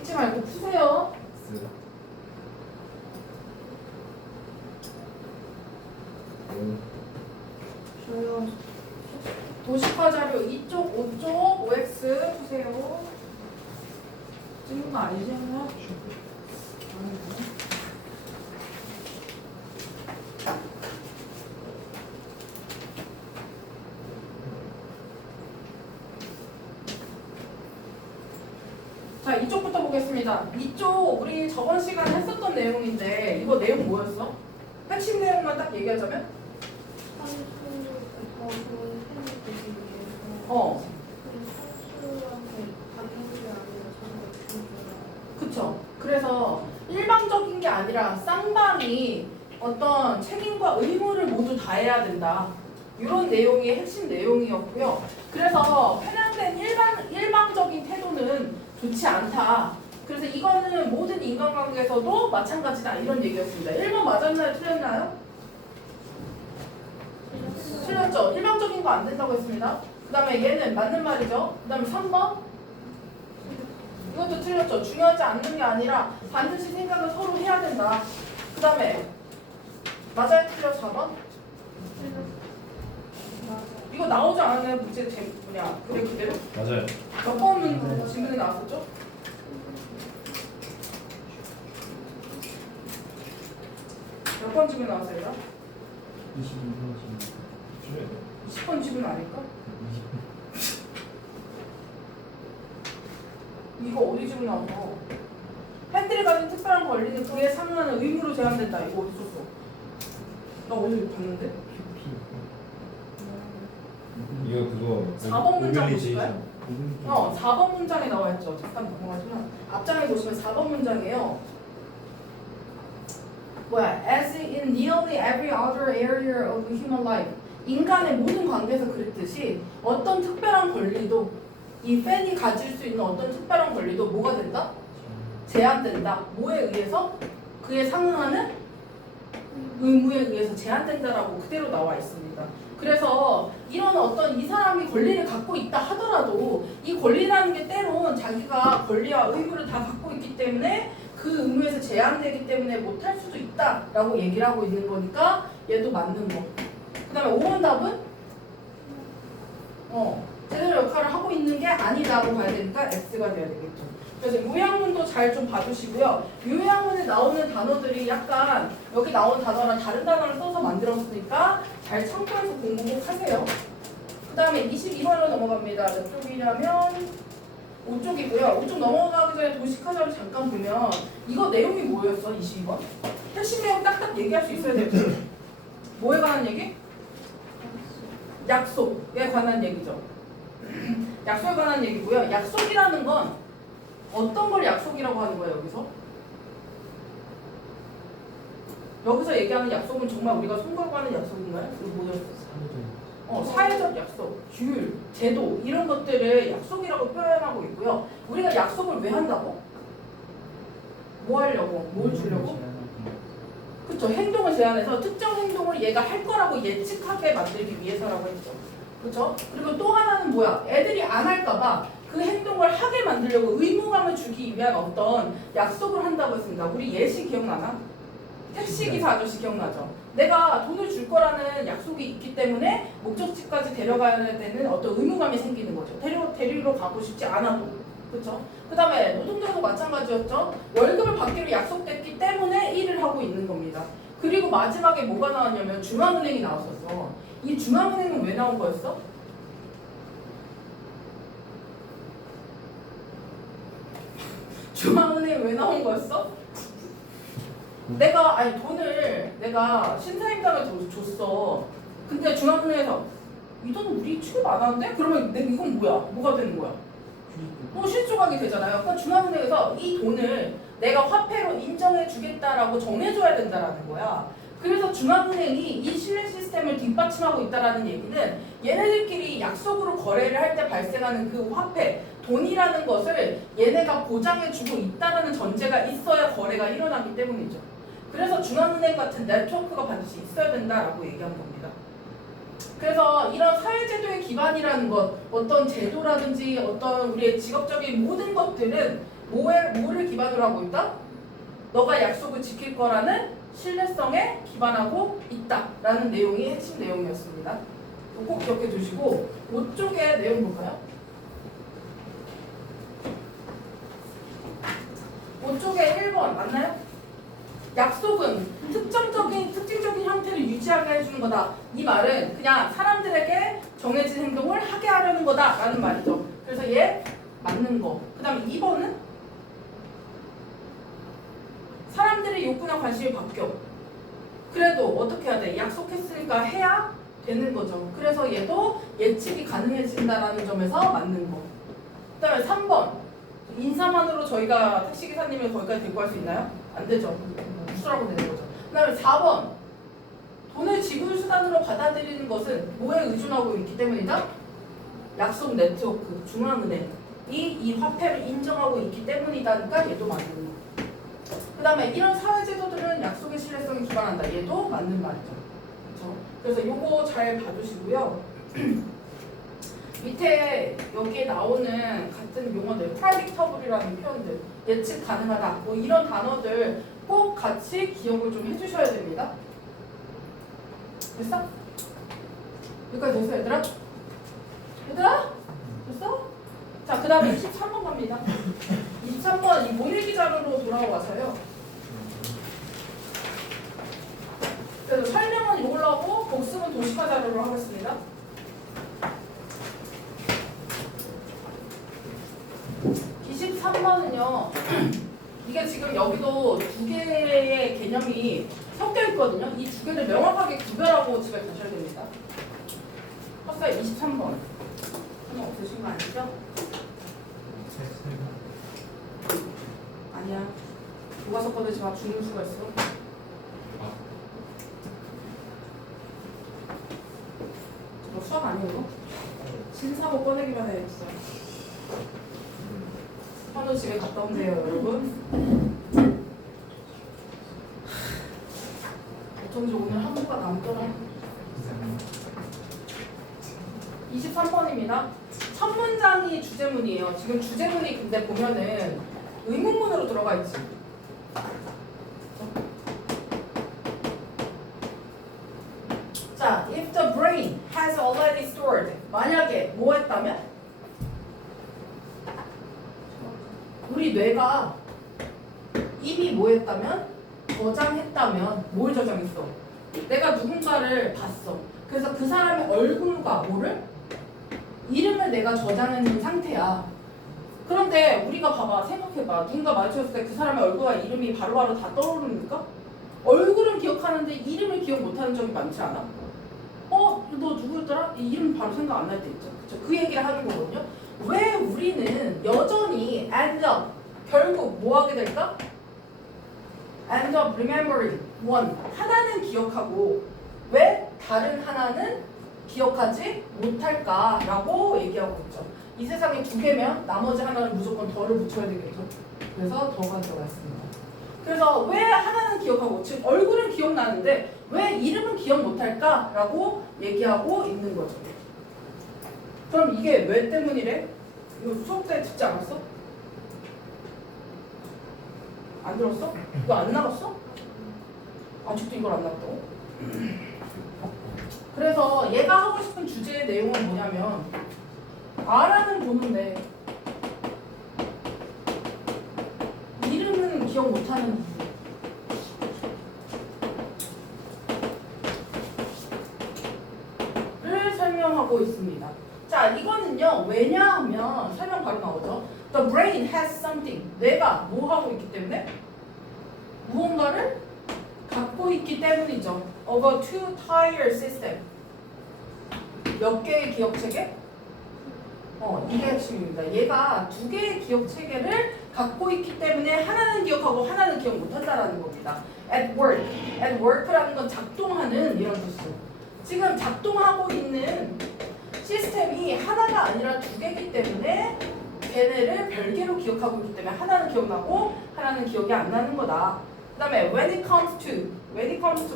찍지 말고 푸세요. 저요. 도식화 자료 2쪽, 5쪽, OX 푸세요. 찍는 거 아니지, 하나? 자, 이쪽부터 보겠습니다. 이쪽 우리 저번 시간에 했었던 내용인데 이거 내용 뭐였어? 핵심 내용만 딱 얘기하자면? 그쵸. 그래서 일방적인 게 아니라 쌍방이 어떤 책임과 의무를 모두 다해야 된다. 이런 내용이 핵심 내용이었고요. 그래서 편향된 일방적인 태도는 좋지 않다. 그래서 이거는 모든 인간관계에서도 마찬가지다. 이런 얘기였습니다. 1번 맞았나요? 틀렸나요? 틀렸죠. 일방적인 거 안 된다고 했습니다. 그 다음에 얘는 맞는 말이죠. 그 다음에 3번 이것도 틀렸죠. 중요하지 않는 게 아니라 반드시 생각을 서로 해야 된다. 그 다음에 맞아요? 틀려 4번? 이거 나오지 않았나요? 문제 뭐냐 그래 그대로? 맞아요. 몇 번 질문에 나왔었죠? 몇 번 질문 나왔어요? 20번 질문 아닐까? 이거 어디 질문 나왔어? 팬들이 가진 특별한 권리는 그에 상응하는 의무로 제한된다. 이거 어디 썼어? 나 어디 봤는데? 이거 그거 4번 문장 오별리지. 보실까요? 4번 문장에 나와 있죠. 잠깐 넘어가시면 앞장에 보시면 4번 문장이에요. 뭐야? As in nearly every other area of human life. 인간의 모든 관계에서 그랬듯이 어떤 특별한 권리도 이 팬이 가질 수 있는 어떤 특별한 권리도 뭐가 된다? 제한된다. 뭐에 의해서? 그에 상응하는 의무에 의해서 제한된다라고 그대로 나와 있습니다. 그래서 이런 어떤 이 사람이 권리를 갖고 있다 하더라도 이 권리라는 게 때론 자기가 권리와 의무를 다 갖고 있기 때문에 그 의무에서 제한되기 때문에 못할 수도 있다라고 얘기를 하고 있는 거니까 얘도 맞는 거. 그 다음에 5번 답은 제대로 역할을 하고 있는 게 아니다고 봐야 되니까 X가 돼야 되겠죠. 그래서 요약문도 잘 좀 봐주시고요. 요약문에 나오는 단어들이 약간 여기 나오는 단어랑 다른 단어를 써서 만들었으니까 잘 참고해서 공부 꼭 하세요. 그 다음에 22번으로 넘어갑니다. 몇 쪽이냐면 5쪽이고요. 5쪽 넘어가기 전에 도식화자를 잠깐 보면 이거 내용이 뭐였어? 22번? 핵심 내용 딱딱 얘기할 수 있어야 돼요. 뭐에 관한 얘기? 약속에 관한 얘기죠. 약속에 관한 얘기고요. 약속이라는 건 어떤 걸 약속이라고 하는 거예요, 여기서? 여기서 얘기하는 약속은 정말 우리가 손 걸고 하는 약속인가요? 이거 뭐였어? 사회적 약속, 규율, 제도 이런 것들을 약속이라고 표현하고 있고요. 우리가 약속을 왜 한다고? 뭐 하려고? 뭘 주려고? 그쵸. 행동을 제한해서 특정 행동을 얘가 할 거라고 예측하게 만들기 위해서라고 했죠. 그쵸? 그리고 또 하나는 뭐야? 애들이 안 할까봐 그 행동을 하게 만들려고 의무감을 주기 위한 어떤 약속을 한다고 했습니다. 우리 예시 기억나나? 택시기사 아저씨 기억나죠? 내가 돈을 줄 거라는 약속이 있기 때문에 목적지까지 데려가야 되는 어떤 의무감이 생기는 거죠. 데리러 가고 싶지 않아도. 그렇죠? 그 다음에 노동자도 마찬가지였죠. 월급을 받기로 약속됐기 때문에 일을 하고 있는 겁니다. 그리고 마지막에 뭐가 나왔냐면 중앙은행이 나왔었어. 이 중앙은행은 왜 나온 거였어? 중앙은행 왜 나온 거였어? 돈을 내가 신사임당을 줬어. 근데 중앙은행에서 이 돈 우리 취급 안 하는데? 그러면 이건 뭐야? 뭐가 되는 거야? 실조각이 되잖아요. 그러니까 중앙은행에서 이 돈을 내가 화폐로 인정해 주겠다라고 정해줘야 된다라는 거야. 그래서 중앙은행이 이 신뢰 시스템을 뒷받침하고 있다라는 얘기는 얘네들끼리 약속으로 거래를 할 때 발생하는 그 화폐, 돈이라는 것을 얘네가 보장해주고 있다라는 전제가 있어야 거래가 일어나기 때문이죠. 그래서 중앙은행 같은 네트워크가 반드시 있어야 된다라고 얘기한 겁니다. 그래서 이런 사회제도의 기반이라는 것, 어떤 제도라든지 어떤 우리의 직업적인 모든 것들은 뭐를 기반으로 하고 있다? 너가 약속을 지킬 거라는 신뢰성에 기반하고 있다라는 내용이 핵심 내용이었습니다. 꼭 기억해 두시고 5쪽의 내용 볼까요? 5쪽에 1번 맞나요? 약속은 특징적인 형태를 유지하게 해주는 거다. 이 말은 그냥 사람들에게 정해진 행동을 하게 하려는 거다라는 말이죠. 그래서 얘 맞는 거. 그 다음에 2번은 사람들의 욕구나 관심이 바뀌어. 그래도 어떻게 해야 돼? 약속했으니까 해야 되는 거죠. 그래서 얘도 예측이 가능해진다라는 점에서 맞는 거. 그 다음에 3번. 인사만으로 저희가 택시기사님을 거기까지 데리고 갈 수 있나요? 안 되죠. 수라고 되는 거죠. 그 다음에 4번. 돈을 지불 수단으로 받아들이는 것은 뭐에 의존하고 있기 때문이다? 약속 네트워크, 중앙은행이 이 화폐를 인정하고 있기 때문이다니까 얘도 맞는 거. 그 다음에 이런 사회제도들은 약속의 신뢰성에 기반한다. 얘도 맞는 말이죠. 그렇죠? 그래서 요거 잘 봐주시고요. 밑에 여기에 나오는 같은 용어들, predictable이라는 표현들, 예측 가능하다, 뭐 이런 단어들 꼭 같이 기억을 좀 해주셔야 됩니다. 됐어? 여기까지 됐어, 얘들아? 얘들아? 됐어? 자, 그 다음에 23번 갑니다. 23번 이 모의기 자료로 돌아와서요. 그래서 설명은 이걸로 하고 복습은 도시화 자료로 하겠습니다. 23번은요. 이게 지금 여기도 두 개의 개념이 섞여 있거든요. 이 두 개를 명확하게 구별하고 집에 가셔야 됩니다. 학사의 23번. 한번 없으신 거 아니죠? 아니야. 교과서 거를 제가 주는 수가 있어. 저거 수학 아니에요? 신사고 꺼내기만 해야겠어. 현우 집에 갔다 온대요, 여러분. 어쩐지 오늘 한부가 남더라. 23번입니다. 첫 문장이 주제문이에요. 지금 주제문이 근데 보면은 의문문으로 들어가 있지. 자, if the brain has already stored. 만약에 뭐 했다면? 우리 뇌가 이미 뭐 했다면? 저장했다면 뭘 저장했어? 내가 누군가를 봤어. 그래서 그 사람의 얼굴과 뭐를? 이름을 내가 저장해놓은 상태야. 그런데 우리가 봐봐, 생각해봐. 누군가 마주쳤을 때 그 사람의 얼굴과 이름이 바로바로 다 떠오릅니까? 얼굴은 기억하는데 이름을 기억 못하는 적이 많지 않아? 너 누구였더라? 이 이름 바로 생각 안 날 때 있죠. 그쵸? 그 얘기를 하는 거거든요. 왜 우리는 여전히 end up, 결국 뭐 하게 될까? end up remembering one. 하나는 기억하고 왜 다른 하나는 기억하지 못할까라고 얘기하고 있죠. 이 세상에 두 개면 나머지 하나는 무조건 더를 붙여야 되겠죠. 그래서 더가 들어가 있습니다. 그래서 왜 하나는 기억하고 즉 얼굴은 기억나는데 왜 이름은 기억 못할까라고 얘기하고 있는 거죠. 그럼 이게 왜 때문이래? 이거 수업 때 듣지 않았어? 안 들었어? 이거 안 나갔어? 아직도 이걸 안 나갔다고? 그래서 얘가 하고 싶은 주제의 내용은 뭐냐면 아라는 보는데 이름은 기억 못하는 이유. 를 설명하고 있습니다. 자, 이거는요. 왜냐하면 설명 바로 나오죠. The brain has something. 뇌가 뭐 하고 있기 때문에? 무언가를 갖고 있기 때문이죠. Of a two-tier system. 몇 개의 기억 체계? 이게 핵심입니다. 얘가 두 개의 기억 체계를 갖고 있기 때문에 하나는 기억하고 하나는 기억 못한다라는 겁니다. At work. At work라는 건 작동하는 이런 뜻이죠. 지금 작동하고 있는 시스템이 하나가 아니라 두 개이기 때문에 걔네를 별개로 기억하고 있기 때문에 하나는 기억나고 하나는 기억이 안 나는 거다. 그 다음에 when it comes to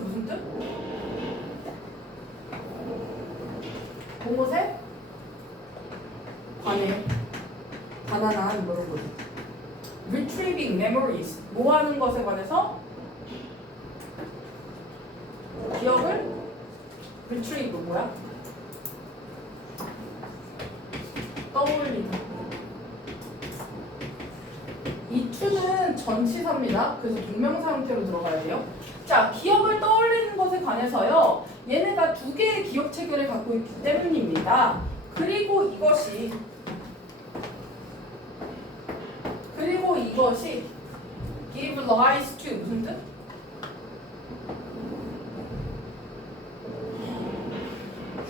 무슨 뜻? 무엇에 관해 관한한 뭐라고 retrieving memories 모아하는 것에 관해서 기억을 retrieve 뭐야? 떠올리다. 이 to는 전치사입니다. 그래서 동명사 형태로 들어가야 돼요. 자, 기억을 떠올리는 것에 관해서요. 얘네가 두 개의 기억 체계를 갖고 있기 때문입니다. 그리고 이것이 give rise to 무슨 뜻?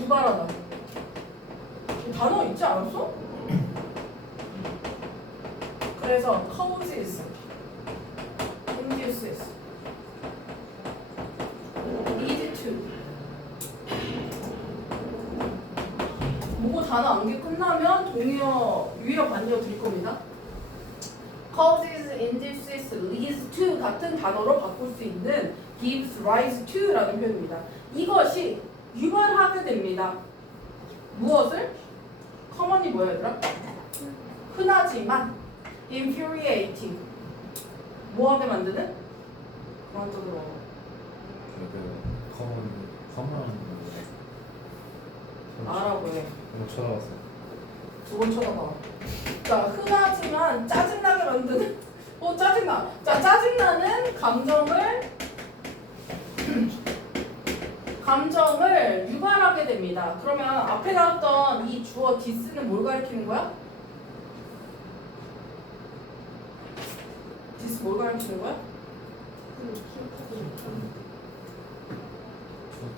유발하다. 단어 있지 않았어? 그래서 causes, induces, lead to. 뭐고 단어 암기 끝나면 동의어, 유의어, 반의어 드릴 겁니다. causes, induces, leads to 같은 단어로 바꿀 수 있는 gives rise to라는 표현입니다. 이것이 유발하게 됩니다. 무엇을? 커먼이 뭐야 얘들아? 흔하지만 infuriating 뭐하게 만드는? 그만 또 들어. 커먼 알아보 해. 한번 쳐다봤어. 두 번 쳐다봐. 자, 흔하지만 짜증나게 만드는 짜증나. 자, 짜증나는 감정을 유발하게 됩니다. 그러면 앞에 나왔던 이 주어 this는 뭘 가리키는 거야? this 뭘 가리키는 거야?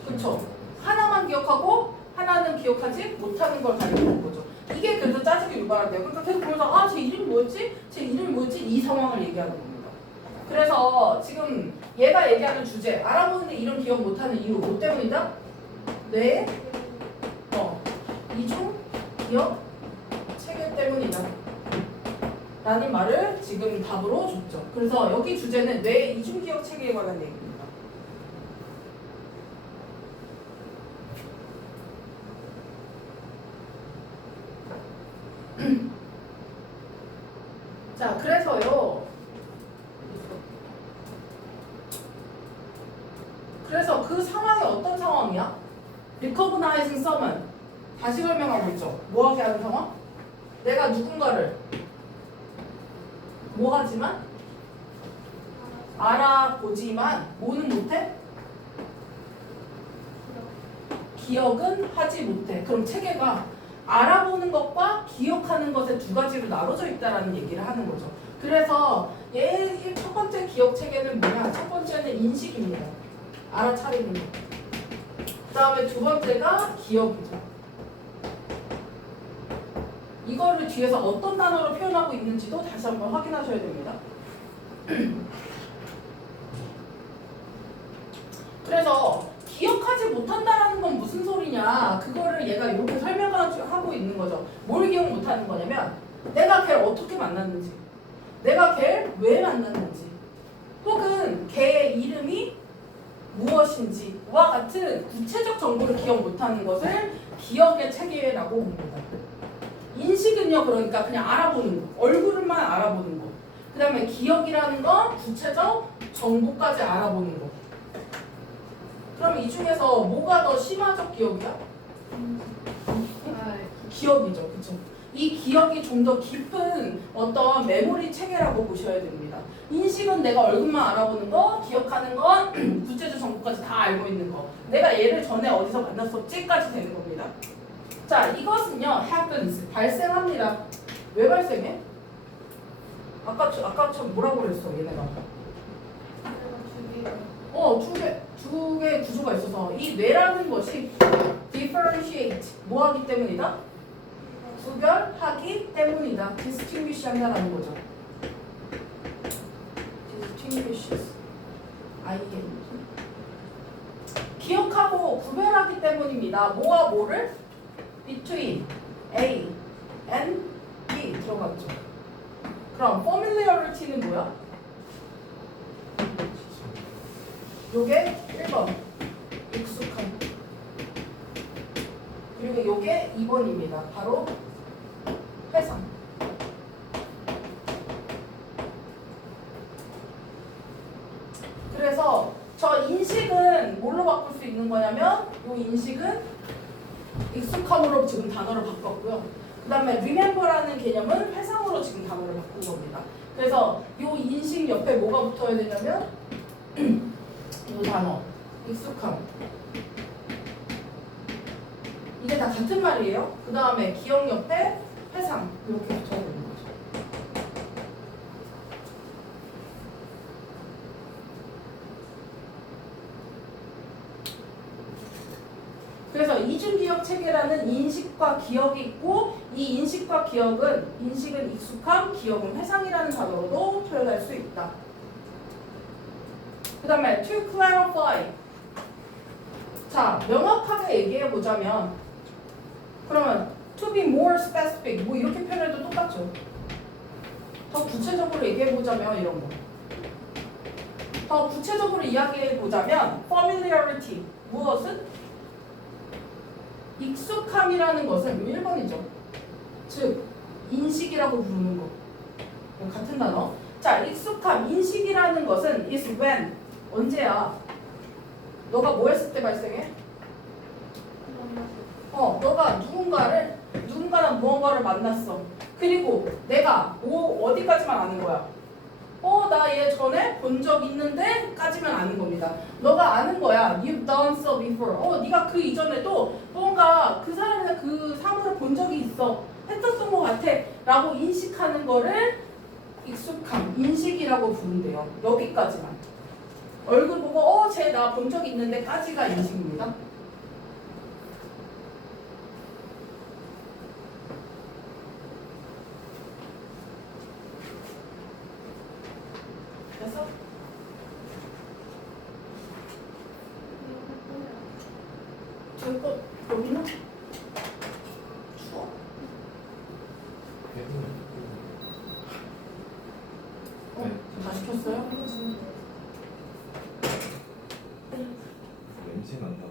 그쵸? 하나만 기억하고 하나는 기억하지 못하는 걸 가리키는 거죠. 이게 그래서 짜증이 유발한대요. 그러니까 계속 보면서 쟤 이름이 뭐였지? 쟤 이름이 뭐였지? 이 상황을 얘기하는 겁니다. 그래서 지금 얘가 얘기하는 주제 알아보는데 이름 기억 못하는 이유 뭐 때문이다? 뇌 이중 기억 체계 때문이다 라는 말을 지금 답으로 줬죠. 그래서 여기 주제는 뇌 이중 기억 체계에 관한 얘기입니다. 자, 그래서요. 그래서 그 상황이 어떤 상황이야? Recognizing someone. 다시 설명하고 있죠. 뭐하게 하는 상황? 내가 누군가를 뭐하지만? 알아보지만 뭐는 못해? 기억은 하지 못해. 그럼 체계가 알아보는 것과 기억하는 것의 두 가지로 나눠져 있다라는 얘기를 하는 거죠. 그래서 얘 첫 번째 기억 체계는 뭐냐? 첫 번째는 인식입니다. 알아차리는 거. 그 다음에 두 번째가 기억이죠. 이거를 뒤에서 어떤 단어로 표현하고 있는지도 다시 한번 확인하셔야 됩니다. 그래서 기억하지 못한다는 건 무슨 소리냐? 그거를 얘가 이렇게 설명하고 있는 거죠. 뭘 기억 못하는 거냐면 내가 걔를 어떻게 만났는지, 내가 걔를 왜 만났는지, 혹은 걔의 이름이 무엇인지와 같은 구체적 정보를 기억 못하는 것을 기억의 체계라고 봅니다. 인식은요, 그러니까 그냥 알아보는 거, 얼굴만 알아보는 거. 그 다음에 기억이라는 건 구체적 정보까지 알아보는 거. 그럼 이 중에서 뭐가 더 심화적 기억이야? 기억이죠, 그쵸? 이 기억이 좀 더 깊은 어떤 메모리 체계라고 보셔야 됩니다. 인식은 내가 얼굴만 알아보는 거, 기억하는 건 구체적 정보까지 다 알고 있는 거. 내가 얘를 전에 어디서 만났었지까지 되는 겁니다. 자, 이것은요, happens, 발생합니다. 왜 발생해? 아까처럼 뭐라고 그랬어, 얘네가? 두 개의 구조가 있어서 이 뇌라는 것이 differentiate, 뭐 하기 때문이다? 구별하기 때문이다. distinguish 한다라는 거죠. distinguishes. 기억하고 구별하기 때문입니다. 뭐와 뭐를? between A and B 들어갔죠. 그럼 familiarity는 뭐야? 요게 1번 익숙한, 그리고 요게 2번입니다. 바로 회상. 있는 거냐면 이 인식은 익숙함으로 지금 단어를 바꿨고요. 그 다음에 remember라는 개념은 회상으로 지금 단어를 바꾼 겁니다. 그래서 이 인식 옆에 뭐가 붙어야 되냐면 이 단어 익숙함 이게 다 같은 말이에요. 그 다음에 기억 옆에 회상 이렇게 붙어야 되는 거죠. 그래서 이중기억 체계라는 인식과 기억이 있고 이 인식과 기억은 인식은 익숙함, 기억은 회상이라는 단어로도 표현할 수 있다. 그 다음에 to clarify 자 명확하게 얘기해 보자면 그러면 to be more specific 뭐 이렇게 표현해도 똑같죠. 더 구체적으로 얘기해 보자면 이런 거. 더 구체적으로 이야기해 보자면 familiarity 무엇은? 익숙함이라는 것은 1번이죠. 즉 인식이라고 부르는 거. 같은 단어. 자, 익숙함, 인식이라는 것은 is when 언제야? 너가 뭐 했을 때 발생해? 너가 누군가랑 무언가를 만났어. 그리고 내가 어디까지만 아는 거야? 나 얘 전에 본 적 있는데 까지만 아는 겁니다. 너가 아는 거야. You've done so before. 네가 그 이전에도 뭔가 그 사람이나 그 사물을 본 적이 있어. 했었던 것 같아. 라고 인식하는 거를 익숙함, 인식이라고 부른대요. 여기까지만. 얼굴 보고 쟤 나 본 적 있는데 까지가 인식입니다. 됐어? 저기 또 여기는? 추워. 다 시켰어요? 냄새 난다고?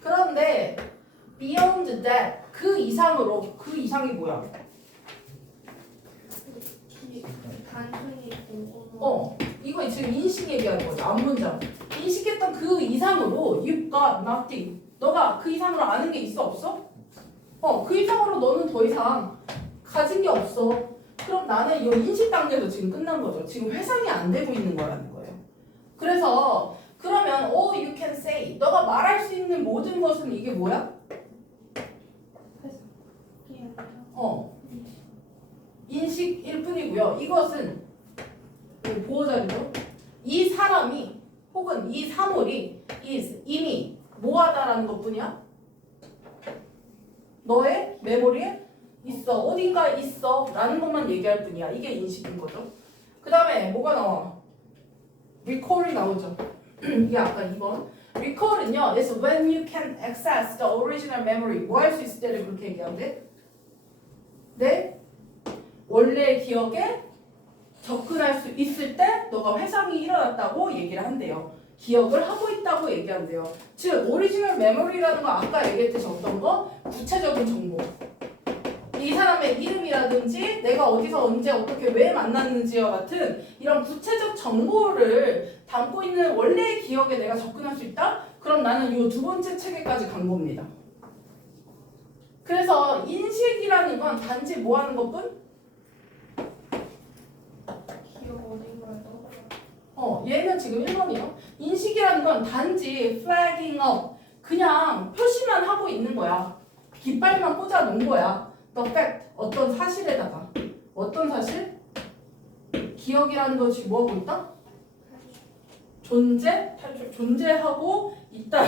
그런데 beyond that 그 이상으로 그 이상이 뭐야? 단순히 보고 이거 지금 인식 얘기하는 거죠. 앞문장. 인식했던 그 이상으로 you've got nothing. 너가 그 이상으로 아는 게 있어 없어? 그 이상으로 너는 더 이상 가진 게 없어. 그럼 나는 이 인식 단계도 지금 끝난 거죠. 지금 회상이 안 되고 있는 거라는 거예요. 그래서 그러면 you can say 너가 말할 수 있는 모든 것은 이게 뭐야? 인식일 뿐이고요. 이것은 보호자리죠. 이 사람이 혹은 이 사물이 is 이미 뭐하다라는 것뿐이야. 너의 메모리에 있어. 어딘가 있어. 라는 것만 얘기할 뿐이야. 이게 인식인 거죠. 그 다음에 뭐가 나와? recall이 나오죠. 이게 아까 2번. recall은요. is when you can access the original memory. 뭐 할 수 있을 때를 그렇게 얘기하는데 네? 원래의 기억에 접근할 수 있을 때 너가 회상이 일어났다고 얘기를 한대요. 기억을 하고 있다고 얘기한대요. 즉 오리지널 메모리라는 거 아까 얘기했듯이 어떤 거? 구체적인 정보. 이 사람의 이름이라든지 내가 어디서 언제 어떻게 왜 만났는지와 같은 이런 구체적 정보를 담고 있는 원래의 기억에 내가 접근할 수 있다? 그럼 나는 이 두 번째 체계까지 간 겁니다. 그래서 인식이라는 건 단지 뭐 하는 것뿐? 기억 어딘가에 떠올려. 얘는 지금 1번이요. 인식이라는 건 단지 flagging up. 그냥 표시만 하고 있는 거야. 깃발만 꽂아 놓은 거야. The fact. 어떤 사실에다가. 어떤 사실? 기억이라는 것이 뭐 하고 있다? 존재하고 있다.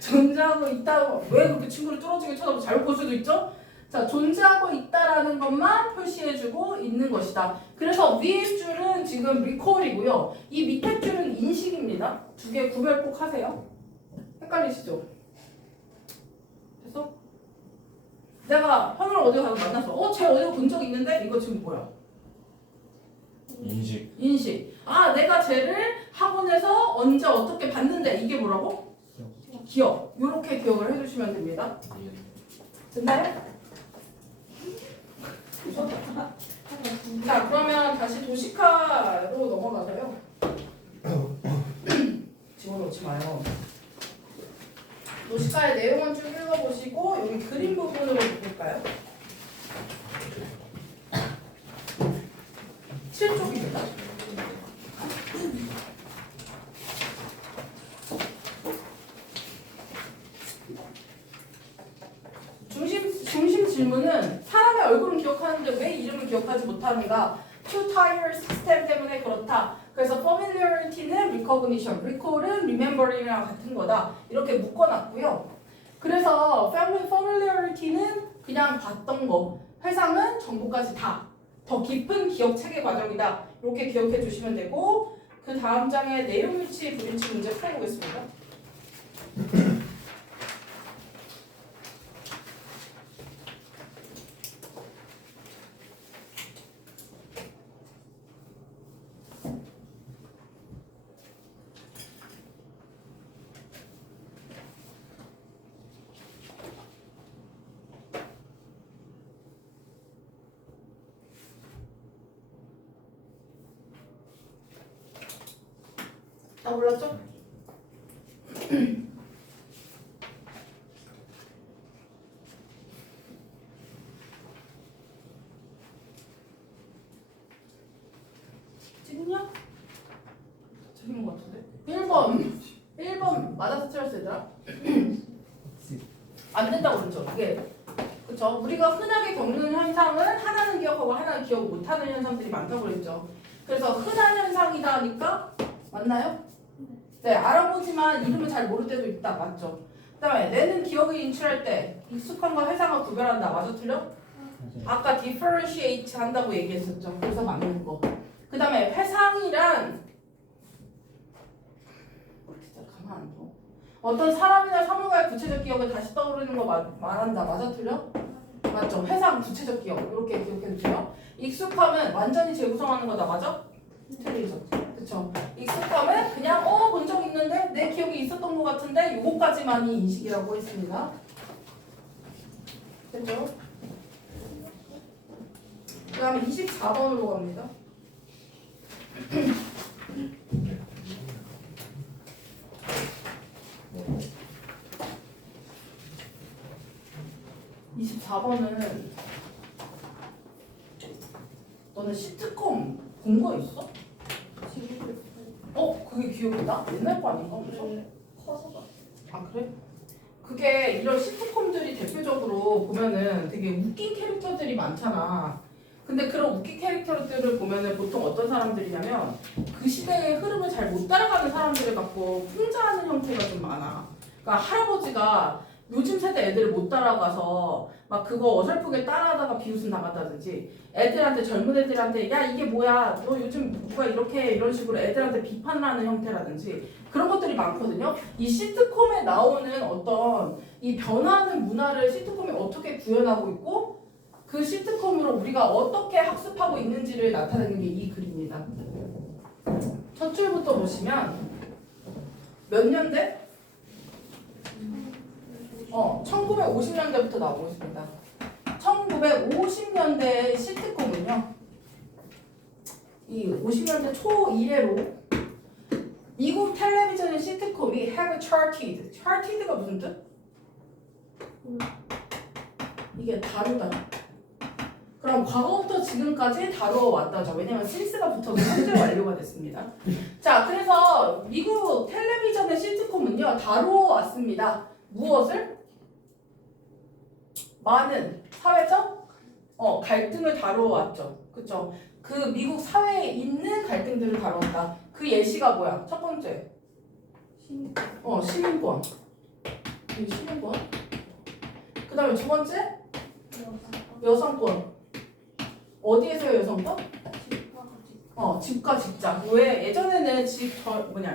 존재하고 있다. 왜 그렇게 친구를 뚫어지게 쳐다보고 잘못 볼 수도 있죠? 자, 존재하고 있다라는 것만 표시해주고 있는 것이다. 그래서 위의 줄은 지금 recall이고요. 이 밑에 줄은 인식입니다. 두 개 구별 꼭 하세요. 헷갈리시죠? 됐어? 내가 현우를 어디 가서 만났어. 쟤 어디서 본 적 있는데? 이거 지금 뭐야? 인식. 내가 쟤를 학원에서 언제 어떻게 봤는데 이게 뭐라고? 기억. 이렇게 기억을 해주시면 됩니다. 됐나요? 자, 그러면 다시 도시카로 넘어가서요. 집어넣지 마요. 노시카의 내용은 쭉 읽어보시고 여기 그림 부분으로 볼까요? 7쪽입니다. 중심 질문은 사람의 얼굴은 기억하는데 왜 이름을 기억하지 못하는가? Two tier 시스템 때문에 그렇다. 그래서 familiarity는 recognition, recall은 remembering이랑 같은 거다. 이렇게 묶어놨고요. 그래서 familiarity는 그냥 봤던 거, 회상은 정보까지 다. 더 깊은 기억 체계 과정이다. 이렇게 기억해 주시면 되고 그 다음 장에 내용 유치 불일치 문제 풀어보겠습니다. 다 몰랐죠? 찍냐? 찍은 것 같은데? 1번 맞아서 틀렸어 얘들아? 안 된다고 그러죠 이게 그쵸? 우리가 흔하게 겪는 현상은 하나는 기억하고 하나는 기억 못하는 현상들이 많다고 그랬죠. 그래서 흔한 현상이다 하니까 맞나요? 네, 알아보지만 이름을 잘 모를 때도 있다. 맞죠? 그 다음에 내는 기억을 인출할 때 익숙함과 회상을 구별한다. 맞아 틀려? 아까 differentiate 한다고 얘기했었죠. 그래서 맞는 거. 그 다음에 회상이란 진짜 가만 안 둬. 어떤 사람이나 사물과의 구체적 기억을 다시 떠오르는 거 말한다. 맞아 틀려? 맞죠? 회상, 구체적 기억 이렇게 기억해 주세요. 익숙함은 완전히 재구성하는 거다. 맞아? 틀리죠. 그쵸? 익숙함은 그냥 본 적 있는데 내 기억에 있었던 것 같은데 요거까지만이 인식이라고 했습니다. 됐죠? 그 다음에 24번으로 갑니다. 너는 시트콤 본 거 있어? 그게 기억이 나? 옛날 거 아닌가? 엄청? 커서 봐. 아 그래? 그게 이런 시트콤들이 대표적으로 보면은 되게 웃긴 캐릭터들이 많잖아. 근데 그런 웃긴 캐릭터들을 보면은 보통 어떤 사람들이냐면 그 시대의 흐름을 잘 못 따라가는 사람들을 갖고 풍자하는 형태가 좀 많아. 그러니까 할아버지가 요즘 세대 애들을 못 따라가서 막 그거 어설프게 따라하다가 비웃음 당한다든지 애들한테 젊은 애들한테 야 이게 뭐야 너 요즘 누가 이렇게 해 이런 식으로 애들한테 비판을 하는 형태라든지 그런 것들이 많거든요. 이 시트콤에 나오는 어떤 이 변화하는 문화를 시트콤이 어떻게 구현하고 있고 그 시트콤으로 우리가 어떻게 학습하고 있는지를 나타내는 게 이 글입니다. 첫 줄부터 보시면 몇 년대? 1950년대부터 나오고 있습니다. 1950년대의 시트콤은요. 이 50년대 초 이래로 미국 텔레비전의 시트콤이 have charted. charted가 무슨 뜻? 이게 다루다. 그럼 과거부터 지금까지 다루어왔다죠. 왜냐면 since가 붙어서 현재 완료가 됐습니다. 자, 그래서 미국 텔레비전의 시트콤은요. 다루어왔습니다. 무엇을? 많은 사회적 갈등을 다루어왔죠. 그쵸? 그 미국 사회에 있는 갈등들을 다뤘다. 그 예시가 뭐야? 첫 번째. 시민권. 이 시민권. 그 다음에 두 번째. 여성권. 어디에서요 여성권? 집과 직장. 왜 예전에는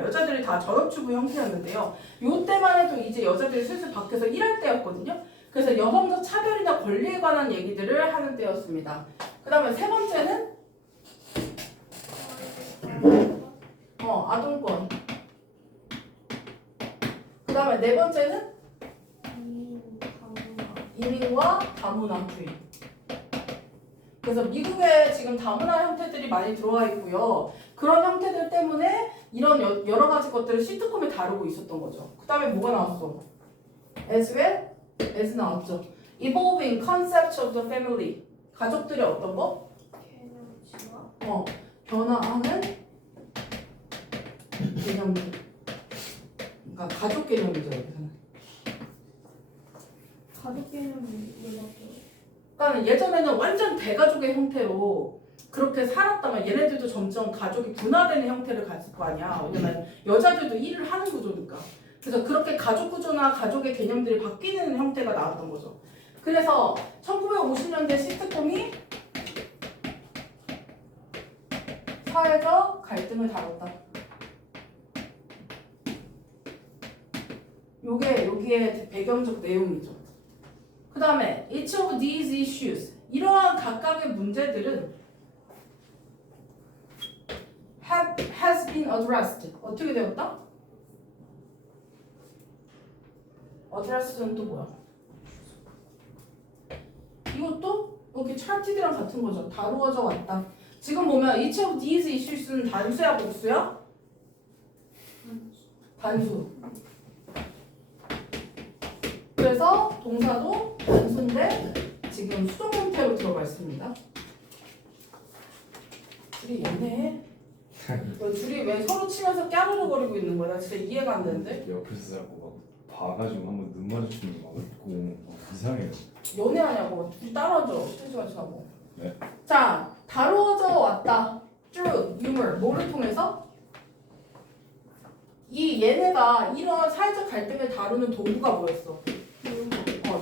여자들이 다 전업주부 형태였는데요. 요때만 해도 이제 여자들이 슬슬 밖에서 일할 때였거든요. 그래서 여성적 차별이나 권리에 관한 얘기들을 하는 때였습니다. 그 다음에 세 번째는 아동권. 그 다음에 네 번째는 이민과 다문화주의. 그래서 미국에 지금 다문화 형태들이 많이 들어와 있고요. 그런 형태들 때문에 이런 여러 가지 것들을 시트콤에 다루고 있었던 거죠. 그 다음에 뭐가 나왔어? as well? as 나왔죠. evolving concepts of the family. 가족들의 어떤 거? 개념치와 변화하는 개념들. 그러니까 가족 개념이죠, 여기서는. 가족 개념이 뭐라고요? 그러니까 예전에는 완전 대가족의 형태로 그렇게 살았다면 얘네들도 점점 가족이 분화되는 형태를 가질 거 아니야. 왜냐면 여자들도 일을 하는 구조니까. 그래서 그렇게 가족 구조나 가족의 개념들이 바뀌는 형태가 나왔던 거죠. 그래서 1950년대 시트콤이 사회적 갈등을 다뤘다. 요게 여기에 배경적 내용이죠. 그 다음에 each of these issues 이러한 각각의 문제들은 has been addressed. 어떻게 되었다? addressed는 또 뭐야? 이것도 이렇게 charted랑 같은 거죠. 다루어져 왔다. 지금 보면 each of these issues는 단수야 복수야? 단수. 그래서 동사도 단수인데 지금 수동 형태로 들어가 있습니다. 둘이 얘네 둘이 왜 서로 치면서 까르르거리고 있는 거야? 나 진짜 이해가 안 되는데. 옆에서 자꾸 막 봐가지고 한번 눈 마주치는 거 막 웃고 막 이상해요. 연애하냐고. 둘이 따라줘. 스트레스가 지나고. 네. 자, 다루어져 왔다. through humor. 뭐를 통해서? 이 얘네가 이런 사회적 갈등을 다루는 도구가 뭐였어?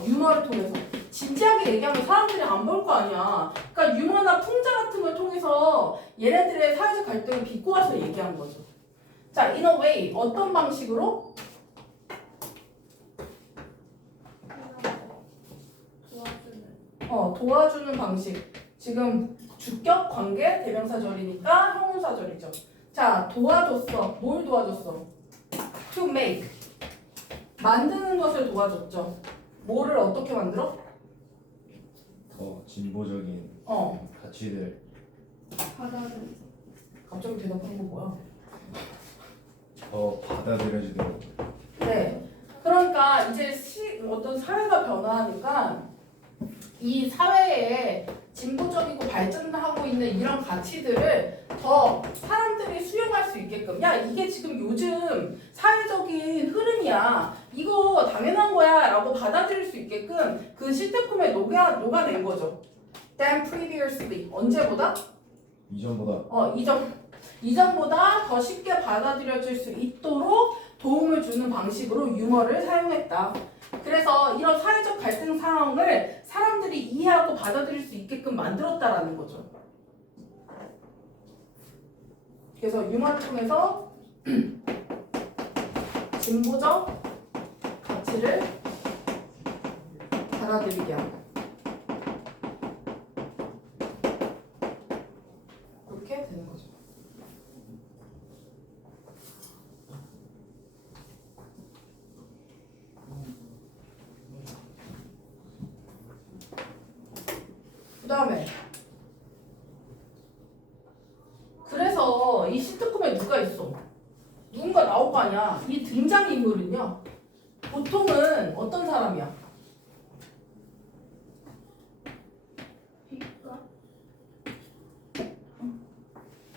유머를 통해서. 진지하게 얘기하면 사람들이 안 볼 거 아니야. 그러니까 유머나 풍자 같은 걸 통해서 얘네들의 사회적 갈등을 비꼬아서 얘기한 거죠. 자, in a way 어떤 방식으로? 도와주는 방식. 지금 주격 관계 대명사절이니까 형용사절이죠. 자, 도와줬어. 뭘 도와줬어? To make. 만드는 것을 도와줬죠. 뭐를 어떻게 만들어? 더 진보적인 가치들. 받아들이 갑자기 대답하는 건 뭐야? 더 받아들여지도록. 네. 그러니까 이제 어떤 사회가 변화하니까 이 사회에 진보적이고 발전하고 있는 이런 가치들을 더 사람들이 수용할 수 있게끔, 야 이게 지금 요즘 사회적인 흐름이야, 이거 당연한 거야 라고 받아들일 수 있게끔 그 시트콤에 녹아낸 거죠. than previously. 언제보다? 이전보다. 이전보다 더 쉽게 받아들여질 수 있도록 도움을 주는 방식으로 유머를 사용했다. 그래서 이런 사회적 갈등 상황을 사람들이 이해하고 받아들일 수 있게끔 만들었다라는 거죠. 그래서 유머를 통해서 진보적 가치를 받아들이게 하고 그렇게 되는 거죠. 그 다음에 그래서 이 시트콤에 누가 있어? 누군가 나올 거 아니야. 이 등장인물은요 보통은 어떤 사람이야?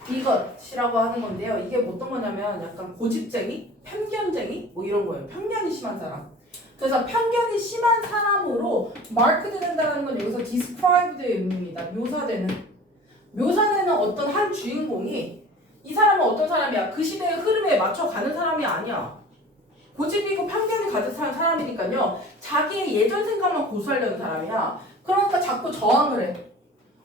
이것이라고 하는 건데요. 이게 어떤 거냐면 약간 고집쟁이, 편견쟁이 뭐 이런 거예요. 편견이 심한 사람. 그래서 편견이 심한 사람으로 마크드 된다는 건 여기서 described의 의미입니다. 묘사되는 어떤 한 주인공이 이 사람은 어떤 사람이야? 그 시대의 흐름에 맞춰가는 사람이 아니야. 고집이고 편견이 가득 찬 사람이니까요. 자기의 예전 생각만 고수하려는 사람이야. 그러니까 자꾸 저항을 해.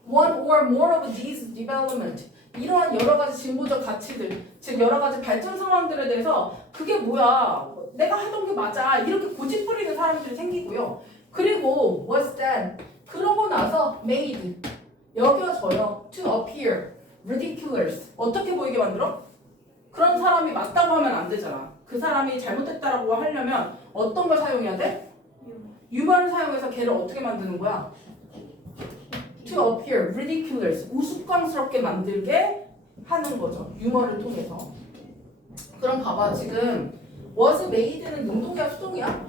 One or more of these development. 이러한 여러 가지 진보적 가치들, 즉 여러 가지 발전 상황들에 대해서 그게 뭐야? 내가 하던 게 맞아. 이렇게 고집 부리는 사람들이 생기고요. 그리고 what's that? 그러고 나서 made. 여겨져요. To appear ridiculous. 어떻게 보이게 만들어? 그런 사람이 맞다고 하면 안 되잖아. 그 사람이 잘못했다라고 하려면 어떤 걸 사용해야 돼? 유머를 사용해서 걔를 어떻게 만드는 거야? To appear ridiculous. 우스꽝스럽게 만들게 하는 거죠. 유머를 통해서. 그럼 봐봐 지금 was made는 능동이야 수동이야?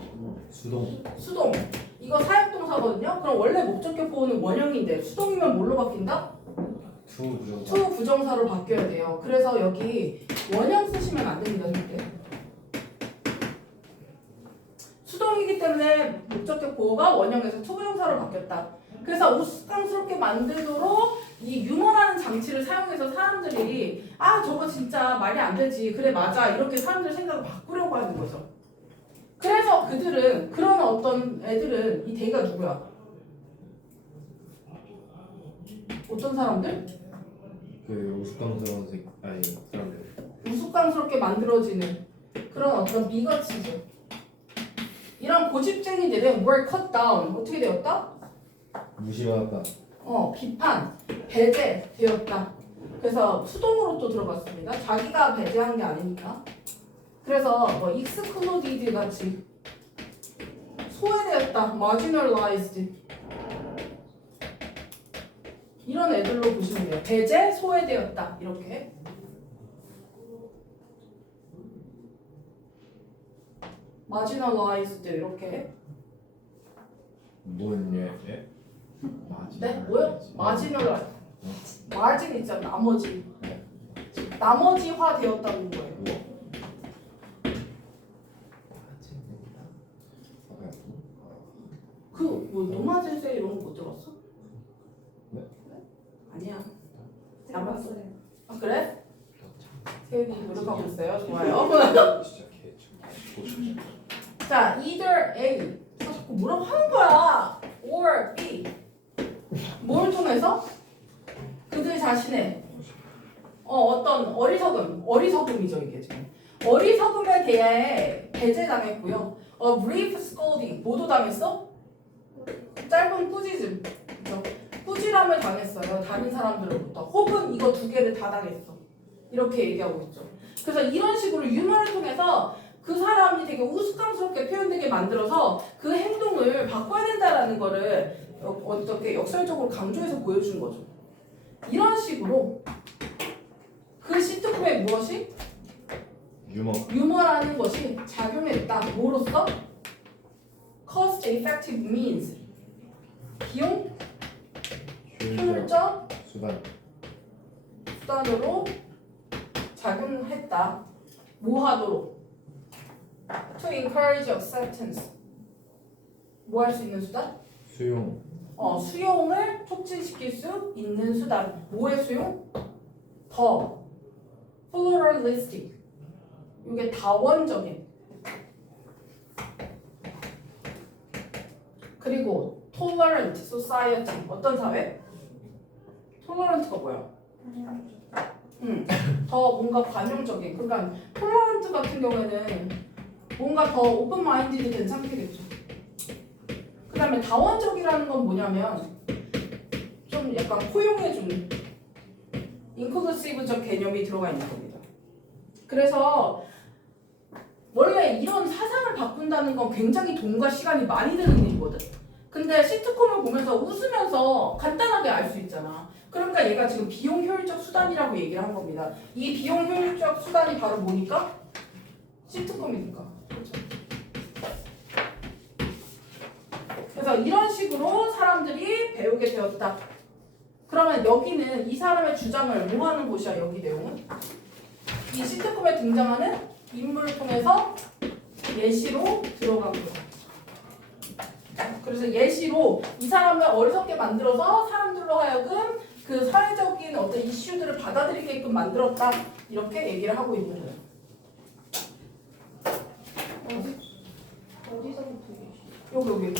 수동. 수동. 이거 사역동사거든요. 그럼 원래 목적격 보호는 원형인데 수동이면 뭘로 바뀐다? 투 부정사. to 부정사로 바뀌어야 돼요. 그래서 여기 원형 쓰시면 안 됩니다. 절대. 수동이기 때문에 목적격 보호가 원형에서 to 부정사로 바뀌었다. 그래서 우스꽝스럽게 만들도록 이 유머라는 장치를 사용해서 사람들이 아 저거 진짜 말이 안 되지 그래 맞아 이렇게 사람들 생각을 바꾸려고 하는 거죠. 그래서 그들은 그런 어떤 애들은 이 대가 누구야? 어떤 사람들? 그 우스꽝스러운 아니 사람들. 우스꽝스럽게 만들어지는 그런 어떤 비거치죠. 이런 고집쟁이들은 were cut down 어떻게 되었다? 무시받았다. 비판, 배제되었다. 그래서 수동으로 또 들어갔습니다. 자기가 배제한 게 아니니까. 그래서 뭐 excluded 같이 소외되었다, marginalized 이런 애들로 보시면 돼요. 배제, 소외되었다 이렇게. marginalized 이렇게. 뭔 예? 네? 뭐요? marginalized. margin 있잖아. 나머지. 나머지화 되었다는 거예요. 뭐 노마제세 이런 거 못 들었어? 네? 아니야. 들어봤어요. 아 그래? 세윤이 노력하고 있어요. 좋아요. 진짜 개충. 자, either A. 자꾸 뭐라고 하는 거야? or B. 뭘 통해서? 그들 자신의 어떤 어리석음이죠 이게 지금. 어리석음에 대해 배제당했고요. brief scolding 모두 당했어? 짧은 꾸짖음. 그죠? 꾸지람을 당했어요. 다른 사람들로부터. 혹은 이거 두 개를 다 당했어. 이렇게 얘기하고 있죠. 그래서 이런 식으로 유머를 통해서 그 사람이 되게 우스꽝스럽게 표현되게 만들어서 그 행동을 바꿔야 된다라는 거를 어떻게 역설적으로 강조해서 보여주는 거죠. 이런 식으로 그 시트콤에 무엇이? 유머라는 것이 작용했다. 뭐로써? cost effective means 비용 효율적 수단으로 작용했다. 뭐 하도록? to encourage acceptance. 뭐 할 수 있는 수단? 수용. 수용을 촉진시킬 수 있는 수단. 뭐의 수용? 더 pluralistic. 이게 다원적인. 그리고 tolerant society. 어떤 사회? tolerant가 뭐야? 더 뭔가 관용적인. 그러니까 tolerant 같은 경우에는 뭔가 더 open minded 된 상태겠죠. 그 다음에 다원적이라는 건 뭐냐면 좀 약간 포용해주는 inclusive적 개념이 들어가 있는 겁니다. 그래서 원래 이런 사상을 바꾼다는 건 굉장히 돈과 시간이 많이 드는 일이거든. 근데 시트콤을 보면서 웃으면서 간단하게 알 수 있잖아. 그러니까 얘가 지금 비용 효율적 수단이라고 얘기를 한 겁니다. 이 비용 효율적 수단이 바로 뭐니까? 시트콤이니까. 그렇죠. 그래서 이런 식으로 사람들이 배우게 되었다. 그러면 여기는 이 사람의 주장을 뭐 하는 곳이야? 여기 내용은? 이 시트콤에 등장하는 인물을 통해서 예시로 들어간 거야. 그래서 예시로 이 사람을 어리석게 만들어서 사람들로 하여금 그 사회적인 어떤 이슈들을 받아들이게끔 만들었다. 이렇게 얘기를 하고 있는 거예요. 어디서부터 여기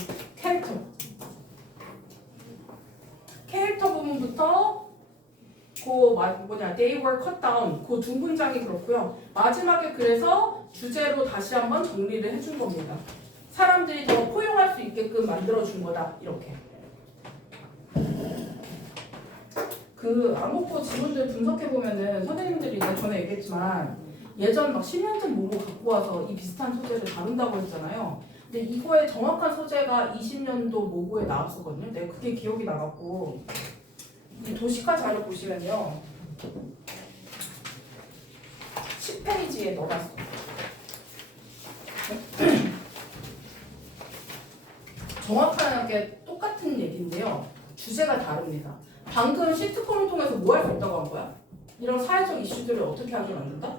캐릭터 부분부터 they were cut down 그 두 문장이 그렇고요. 마지막에 그래서 주제로 다시 한번 정리를 해준 겁니다. 사람들이 더 포용할 수 있게끔 만들어준 거다. 이렇게. 그 암흑고 지문들 분석해보면은 선생님들이 전에 얘기했지만 예전 막 10년 전 모고 갖고 와서 이 비슷한 소재를 다룬다고 했잖아요. 근데 이거의 정확한 소재가 20년도 모고에 나왔었거든요. 내가 그게 기억이 나갖고 이 도시화 자료 보시면요. 10페이지에 넣어놨어. 정확하게 똑같은 얘기인데요. 주제가 다릅니다. 방금 시트콤을 통해서 뭐 할 수 없다고 한 거야? 이런 사회적 이슈들을 어떻게 하게 만든다?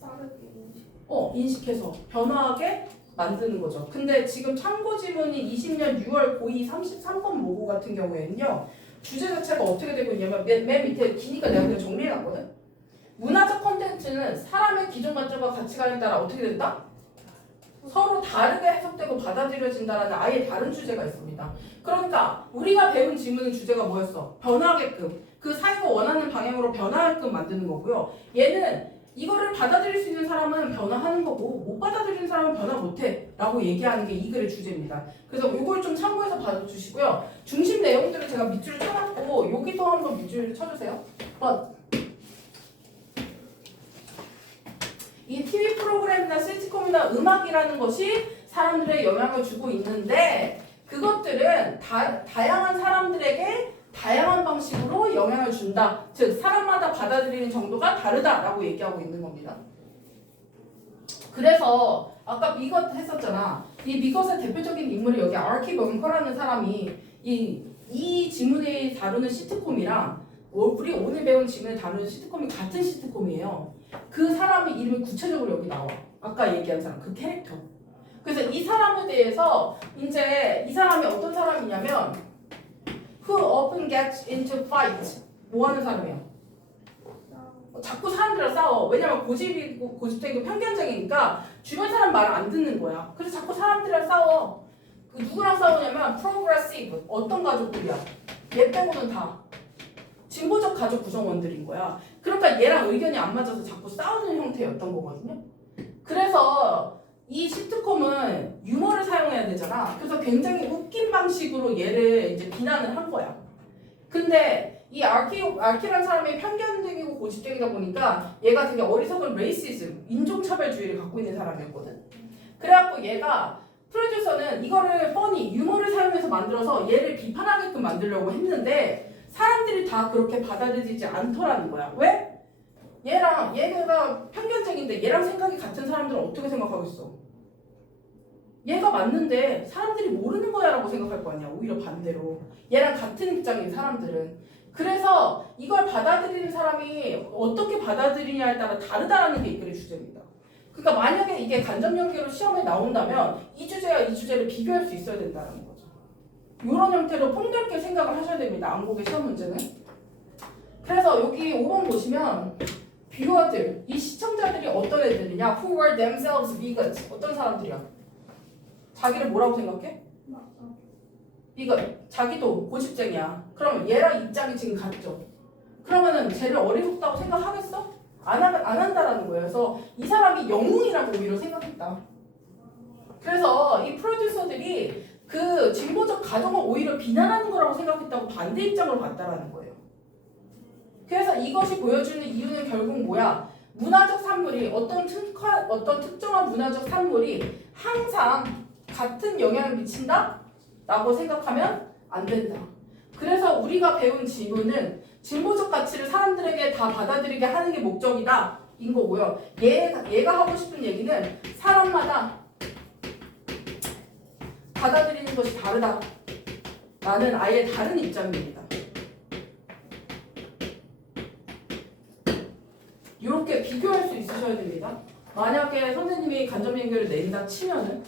빠르게 인식. 인식해서 변화하게 만드는 거죠. 근데 지금 참고 지문이 20년 6월 고2 33번 모고 같은 경우에는요. 주제 자체가 어떻게 되고 있냐면 맨 밑에 기니까 내가 그냥 정리해놨거든. 문화적 콘텐츠는 사람의 기존 관점과 가치관에 따라 어떻게 된다? 서로 다르게 해석되고 받아들여진다라는 아예 다른 주제가 있습니다. 그러니까 우리가 배운 지문의 주제가 뭐였어? 변화하게끔. 그 사회가 원하는 방향으로 변화하게끔 만드는 거고요. 얘는 이거를 받아들일 수 있는 사람은 변화하는 거고 못 받아들이는 사람은 변화 못해 라고 얘기하는 게 이 글의 주제입니다. 그래서 이걸 좀 참고해서 봐주시고요. 중심 내용들을 제가 밑줄을 쳐놨고 여기도 한번 밑줄을 쳐주세요. 이 TV 프로그램이나 시트콤이나 음악이라는 것이 사람들의 영향을 주고 있는데 그것들은 다양한 사람들에게 다양한 방식으로 영향을 준다. 즉 사람마다 받아들이는 정도가 다르다라고 얘기하고 있는 겁니다. 그래서 아까 미것 했었잖아. 이 미것의 대표적인 인물이 여기 아키 벙커라는 사람이 이 지문에 다루는 시트콤이랑 우리 오늘 배운 지문에 다루는 시트콤이 같은 시트콤이에요. 그 사람의 이름이 구체적으로 여기 나와. 아까 얘기한 사람, 그 캐릭터. 그래서 이 사람에 대해서 이제 이 사람이 어떤 사람이냐면 Who often gets into fight. 뭐 하는 사람이야? 자꾸 사람들이랑 싸워. 왜냐면 고집이고 고집쟁이고 편견쟁이니까 주변 사람 말 안 듣는 거야. 그래서 자꾸 사람들이랑 싸워. 누구랑 싸우냐면 progressive. 어떤 가족들이야? 얘 빼고는 다 진보적 가족 구성원들인 거야. 그러니까 얘랑 의견이 안 맞아서 자꾸 싸우는 형태였던 거거든요. 그래서 이 시트콤은 유머를 사용해야 되잖아. 그래서 굉장히 웃긴 방식으로 얘를 이제 비난을 한 거야. 근데 이 아키라는 사람이 편견적이고 고집적이다 보니까 얘가 되게 어리석은 레이시즘, 인종차별주의를 갖고 있는 사람이었거든. 그래갖고 얘가 프로듀서는 이거를 뻔히 유머를 사용해서 만들어서 얘를 비판하게끔 만들려고 했는데 사람들이 다 그렇게 받아들이지 않더라는 거야. 왜? 얘가 편견적인데 얘랑 생각이 같은 사람들은 어떻게 생각하겠어? 얘가 맞는데 사람들이 모르는 거야 라고 생각할 거 아니야. 오히려 반대로. 얘랑 같은 입장인 사람들은. 그래서 이걸 받아들이는 사람이 어떻게 받아들이냐에 따라 다르다라는 게 이 글의 주제입니다. 그러니까 만약에 이게 간접 연계로 시험에 나온다면 이 주제와 이 주제를 비교할 수 있어야 된다는 거죠. 이런 형태로 폭넓게 생각을 하셔야 됩니다. 안국의 시험 문제는. 그래서 여기 5번 보시면 뷰어들, 이 시청자들이 어떤 애들이냐? Who were themselves bigots. 어떤 사람들이야? 자기를 뭐라고 생각해? bigot. 자기도 고집쟁이야. 그러면 얘랑 입장이 지금 같죠? 그러면은 쟤를 어리석다고 생각하겠어? 안 한다라는 거예요. 그래서 이 사람이 영웅이라고 오히려 생각했다. 그래서 이 프로듀서들이 그 진보적 가정을 오히려 비난하는 거라고 생각했다고 반대 입장을 봤다라는 거예요. 그래서 이것이 보여주는 이유는 결국 뭐야? 문화적 산물이 어떤 특정한 문화적 산물이 항상 같은 영향을 미친다? 라고 생각하면 안 된다. 그래서 우리가 배운 지문은 진보적 가치를 사람들에게 다 받아들이게 하는 게 목적이다. 인 거고요. 얘가 하고 싶은 얘기는 사람마다 받아들이는 것이 다르다. 라는 아예 다른 입장입니다. 이렇게 비교할 수 있으셔야 됩니다. 만약에 선생님이 간접 연결을 낸다 치면은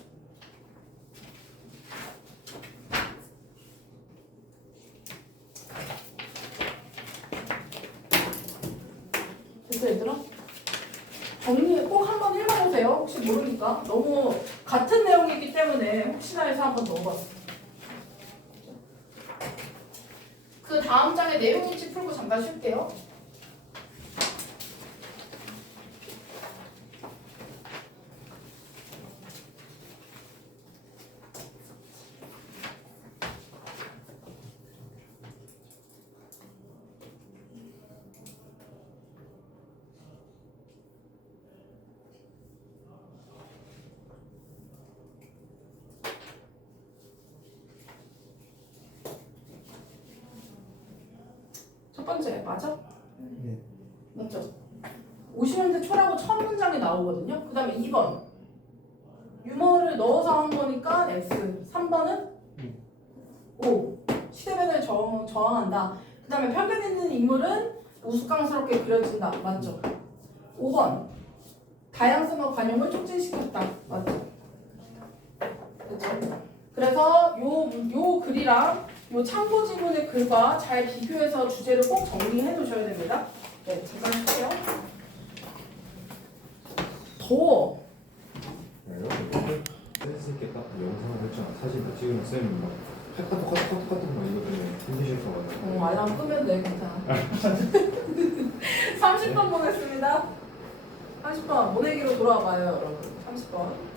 됐어 얘들아? 정리 꼭 한번 읽어보세요. 혹시 모르니까. 너무 같은 내용이기 때문에 혹시나 해서 한번 넣어봤어요. 그 다음 장에 내용일치 풀고 잠깐 쉴게요. 첫 번째 맞아? 네. 맞죠? 50년대 초라고 첫 문장이 나오거든요. 그 다음에 2번 유머를 넣어서 한 거니까 X. 3번은 O. 시대변을 저항한다. 그 다음에 편견 있는 인물은 우스꽝스럽게 그려진다. 맞죠? 5번 다양성과 관용을 촉진시켰다. 맞죠? 그렇죠? 그래서 요 글이랑 요 참고 지문의 글과 잘 비교해서 주제를 꼭 정리해 놓으셔야 됩니다. 네, 잠깐 할게요. 더워. 이렇게 센스 있게 딱 영상을 했잖아. 사진 다 찍으면 쌤이 막 카톡 막 이거 때문에 힘드실 것 같아요. 알람 끄면 돼, 괜찮아. 30번 보겠습니다. 30번 모내기로 돌아와 봐요, 여러분. 30번.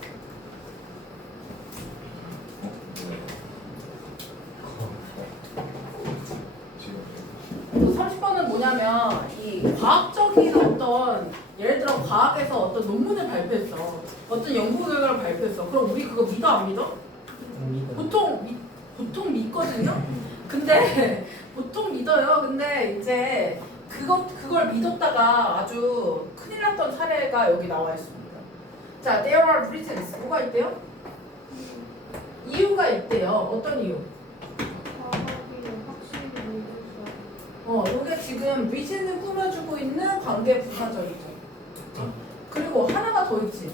지금 30번은 뭐냐면 이 과학적인 어떤 예를 들어 과학에서 어떤 논문을 발표했어. 어떤 연구 결과를 발표했어. 그럼 우리 그거 믿어 안 믿어? 보통 믿거든요. 근데 보통 믿어요. 근데 이제 그걸 믿었다가 아주 큰일 났던 사례가 여기 나와 있습니다. 자, there are reasons. 뭐가 있대요? 이유가 있대요. 어떤 이유? 이게 지금 reason을 꾸며주고 있는 관계 부사절이죠. 그리고 하나가 더 있지.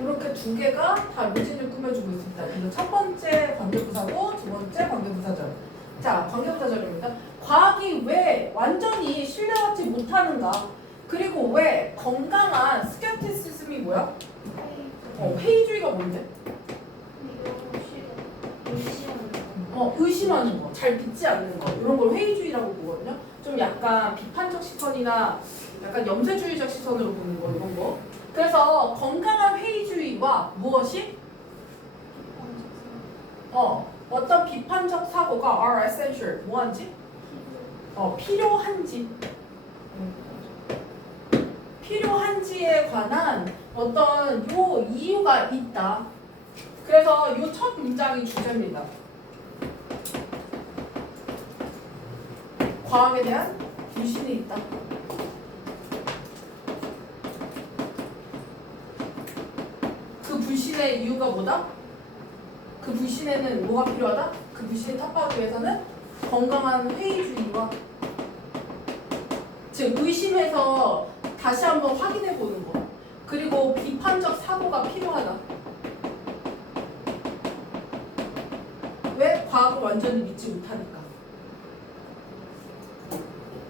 이렇게 두 개가 다 reason을 꾸며주고 있습니다. 그래서 첫 번째 관계부사고 두 번째 관계부사절. 자, 관계부사절입니다. 과학이 왜 완전히 신뢰받지 못하는가? 그리고 왜 건강한 스케프티시즘이 뭐야? 회의주의가 뭔데? 의심하는 거, 잘 믿지 않는 거 이런 걸 회의주의라고 보거든요. 좀 약간 비판적 시선이나 약간 염세주의적 시선으로 보는 거 이런 거. 그래서 건강한 회의주의와 무엇이? 어떤 비판적 사고가 are essential 뭐한지? 필요한지. 필요한지에 관한 어떤 요 이유가 있다. 그래서 요 첫 문장이 주제입니다. 과학에 대한 불신이 있다. 그 불신의 이유가 뭐다? 그 불신에는 뭐가 필요하다? 그 불신을 타파하기 위해서는 건강한 회의주의와 즉 의심해서 다시 한번 확인해 보는 거 그리고 비판적 사고가 필요하다. 왜? 과학을 완전히 믿지 못하니까.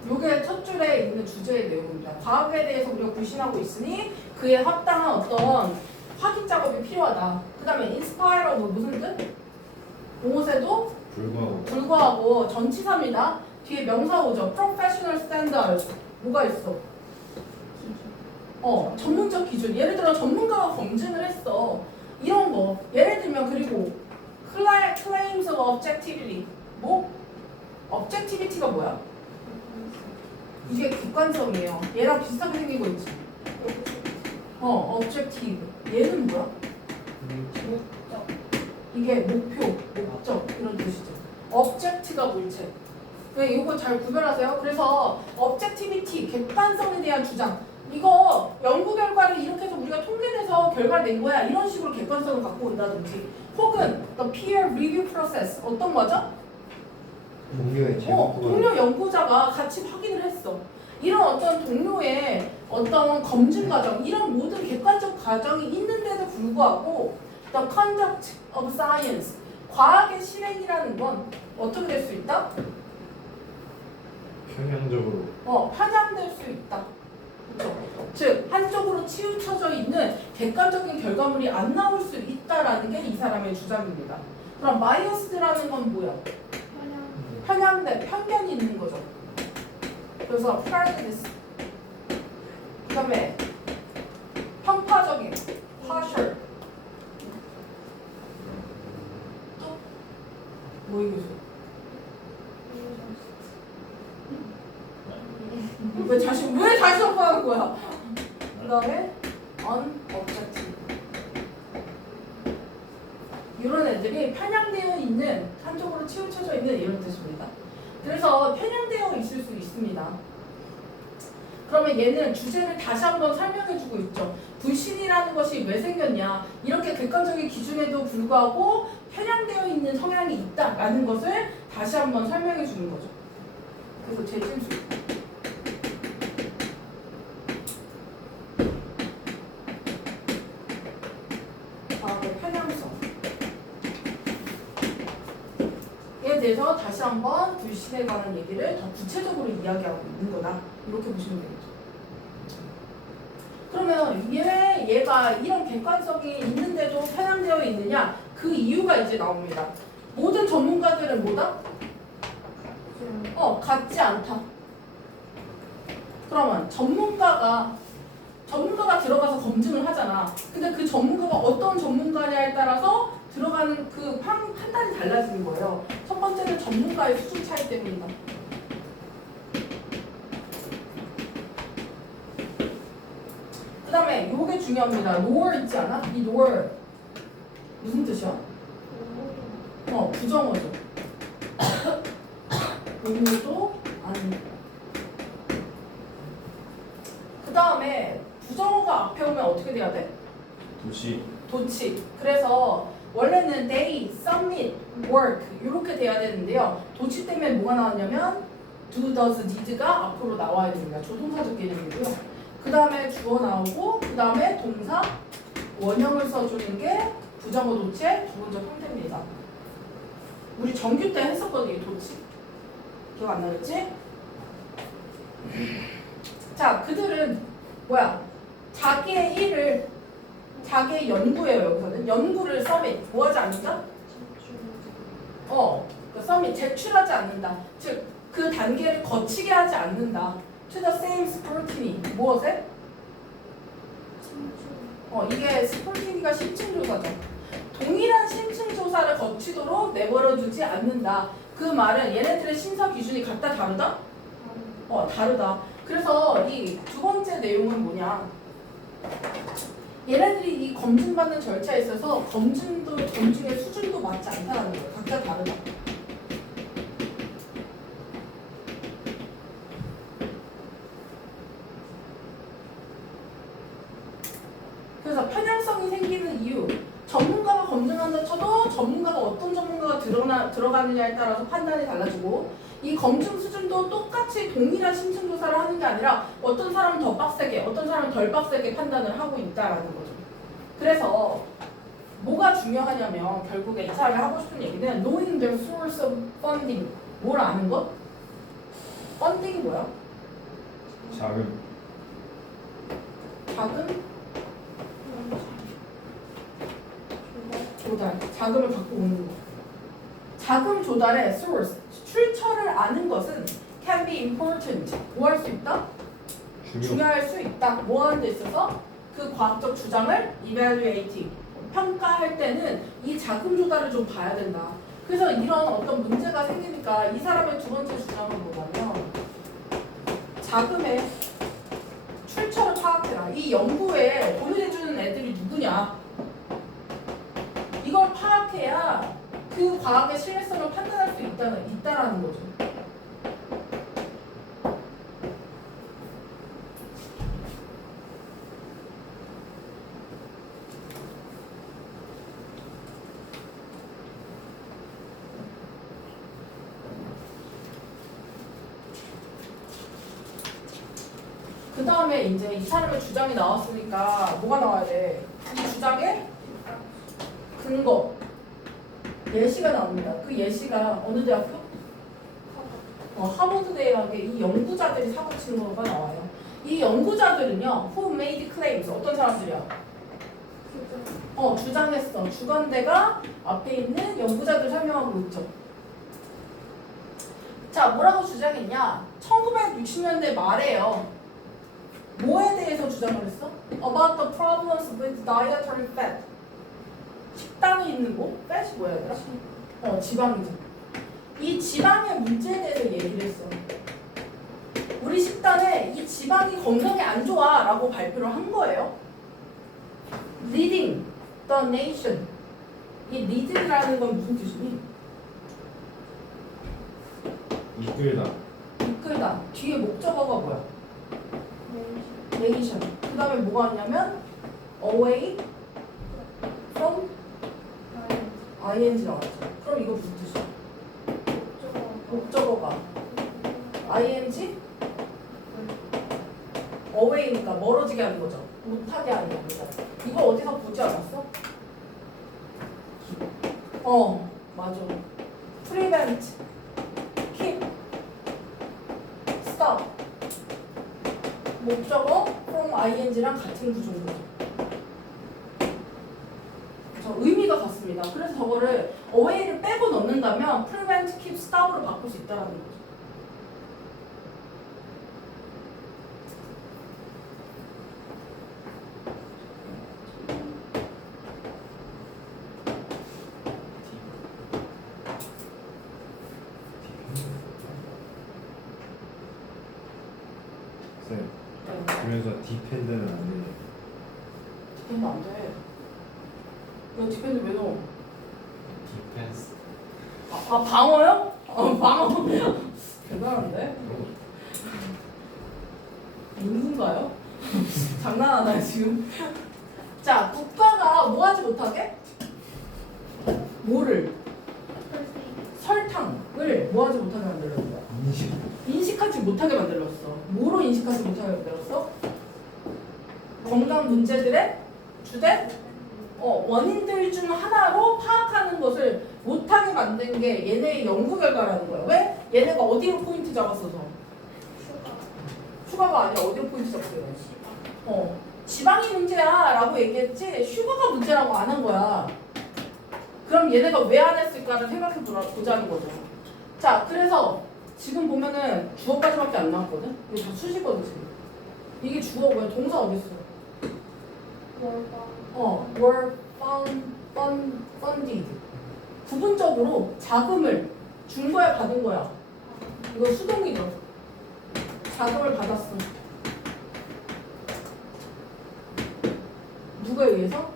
요게 첫 줄에 있는 주제의 내용입니다. 과학에 대해서 우리가 불신하고 있으니 그에 합당한 어떤 확인 작업이 필요하다. 그 다음에 inspire 뭐 무슨 뜻? 무엇에도 불구하고 전치사입니다. 뒤에 명사 오죠. professional standards 뭐가 있어? 전문적 기준. 예를 들어 전문가가 검증을 했어. 이런 거. 예를 들면 그리고 claims of objectivity. 뭐? objectivity가 뭐야? 이게 객관성이에요. 얘랑 비슷하게 생긴 거 있지? objective. 얘는 뭐야? 이게 목적 이런 뜻이죠. object가 물체. 네, 이거 잘 구별하세요. 그래서 objectivity, 객관성에 대한 주장. 이거 연구 결과를 이렇게 해서 우리가 통계내서 결과를 낸 거야. 이런 식으로 객관성을 갖고 온다든지. 혹은 the peer review process. 어떤 거죠? 동료 연구자가 같이 확인을 했어. 이런 어떤 동료의 어떤 검증 과정, 이런 모든 객관적 과정이 있는데도 불구하고 the conduct of science, 과학의 실행이라는 건 어떻게 될 수 있다? 편향적으로 편향될 수 있다. 그렇죠? 즉 한쪽으로 치우쳐져 있는 객관적인 결과물이 안 나올 수 있다라는 게 이 사람의 주장입니다. 그럼 biased라는 건 뭐야? 편견이 있는 거죠. 그래서 prejudice. 그다음에 편파적인 partial. 또 뭐 얘기해? 왜 다시 접근하는 거야? 그다음에 unobjective. 이런 애들이 편향되어 있는, 한쪽으로 치우쳐져 있는 이런 뜻입니다. 그래서 편향되어 있을 수 있습니다. 그러면 얘는 주제를 다시 한번 설명해주고 있죠. 불신이라는 것이 왜 생겼냐. 이렇게 객관적인 기준에도 불구하고 편향되어 있는 성향이 있다라는 것을 다시 한번 설명해주는 거죠. 그래서 재진수. 다음에 편향성. 에 대해서 다시 한번 불신에 관한 얘기를 더 구체적으로 이야기하고 있는 거다. 이렇게 보시면 되겠죠. 그러면 얘가 이런 객관성이 있는데도 편향되어 있느냐? 그 이유가 이제 나옵니다. 모든 전문가들은 뭐다? 같지 않다. 그러면 전문가가 들어가서 검증을 하잖아. 근데 그 전문가가 어떤 전문가냐에 따라서 들어가는 그 판단이 달라지는 거예요. 첫 번째는 전문가의 수준 차이 때문이다. 그 다음에 요게 중요합니다. nor 있지 않아? 이 nor 무슨 뜻이야? 부정어죠. 의무도 아니고. 그 다음에 부정어가 앞에 오면 어떻게 돼야 돼? 도치. 그래서 원래는 they, submit, work 이렇게 돼야 되는데요. 도치 때문에 뭐가 나왔냐면 do, does, did가 앞으로 나와야 됩니다. 조동사적 개념이고요. 그 다음에 주어 나오고 그 다음에 동사 원형을 써주는 게 부정어 도치의 기본적 형태입니다. 우리 정규 때 했었거든요. 도치. 기억 안 나겠지? 자, 그들은 자기의 일을 자기의 연구예요. 여기서는 연구를 서밋 뭐하지 않는다? 서밋 제출하지 않는다. 즉 그 단계를 거치게 하지 않는다. To the same scrutiny 무엇에? 이게 스크루티니가 심층조사죠. 동일한 심층조사를 거치도록 내버려두지 않는다. 그 말은 얘네들의 심사 기준이 같다 다르다? 다르다. 그래서 이 두 번째 내용은 뭐냐? 얘네들이 이 검증받는 절차에 있어서 검증의 수준도 맞지 않다는 거예요. 각자 다르다. 그래서 편향성이 생기는 이유. 전문가가 검증한다 쳐도 전문가가 어떤 전문가가 들어가느냐에 따라서 판단이 달라지고 이 검증 수준도 똑같이 동일한 심층조사를 하는 게 아니라 어떤 사람은 더 빡세게 어떤 사람은 덜 빡세게 판단을 하고 있다라는 거죠. 그래서 뭐가 중요하냐면 결국에 이 사람이 하고 싶은 얘기는 knowing the source of funding. 뭘 아는 것? funding이 뭐야? 자금. 조달, 자금을 갖고 오는 거. 자금 조달의 source, 출처를 아는 것은 can be important. 뭐 할 수 있다? 중요할 수 있다. 뭐 하는 데 있어서? 그 과학적 주장을 evaluate, 평가할 때는 이 자금 조달을 좀 봐야 된다. 그래서 이런 어떤 문제가 생기니까 이 사람의 두 번째 주장은 뭐냐면 자금의 출처를 파악해라. 이 연구에 돈을 내주는 애들이 누구냐? 이걸 파악해야 그 과학의 신뢰성을 판단할 수 있다라는 거죠. 그 다음에 이제 이 사람의 주장이 나왔으니까 뭐가 나와야 돼? 이 주장의 근거, 예시가 나옵니다. 그 예시가 어느 대학교? 하버드 대학의 이 연구자들이 사고치는 거가 나와요. 이 연구자들은요, who made claims, 어떤 사람들이야? 주장했어. 주관대가 앞에 있는 연구자들 설명하고 있죠. 자, 뭐라고 주장했냐? 1960년대 말에요. 뭐에 대해서 주장을 했어? About the problems with dietary fat. 식단에 있는 거? fat이 뭐야 얘들아? 지방이죠. 이 지방의 문제에 대해서 얘기를 했어. 우리 식단에 이 지방이 건강에 안 좋아 라고 발표를 한 거예요. Leading the nation. 이 lead라는 건 무슨 뜻이니? 이끌다. 이끌다. 뒤에 목적어가 뭐야? nation. 그 다음에 뭐가 왔냐면 away from ing 나왔죠. 그럼 이거 무슨 뜻이야? 목적어가 ing away니까 멀어지게 하는 거죠. 못하게 하는 거죠. 이거 어디서 보지 않았어? 맞아. prevent, keep, stop. 목적어 from ing랑 같은 구조인 거죠. 저 의미가 같습니다. 그래서 저거를 away를 빼고 넣는다면 prevent, keep, stop으로 바꿀 수 있다는 거죠. 쌤, 그래서 depend는 안 되네. 디펜드 안 돼. 너 디펜드 왜 넣어? 디펜스. 방어요? 방어. 대단한데? 누군가요? 장난하나요 지금? 자, 국가가 뭐 하지 못하게? 뭐를? 설탕을 뭐 하지 못하게 만들었는 거야? 인식. 인식하지 못하게 만들었어. 뭐로 인식하지 못하게 만들었어? 건강 문제들의 주된 원인들 중 하나로 파악하는 것을 못하게 만든 게 얘네의 연구 결과라는 거야. 왜? 얘네가 어디로 포인트 잡았어서? 슈가가 아니라 어디로 포인트 잡았어요? 지방이 문제야 라고 얘기했지 슈가가 문제라고 안 한 거야. 그럼 얘네가 왜 안 했을까를 생각해 보자는 거죠. 자, 그래서 지금 보면은 주어까지밖에 안 나왔거든? 이거 다 수식거든 지금. 이게 주어고요. 동사 어디 있어? were funded. 부분적으로 자금을 준 거야, 받은 거야? 이거 수동이죠. 자금을 받았어. 누구에 의해서?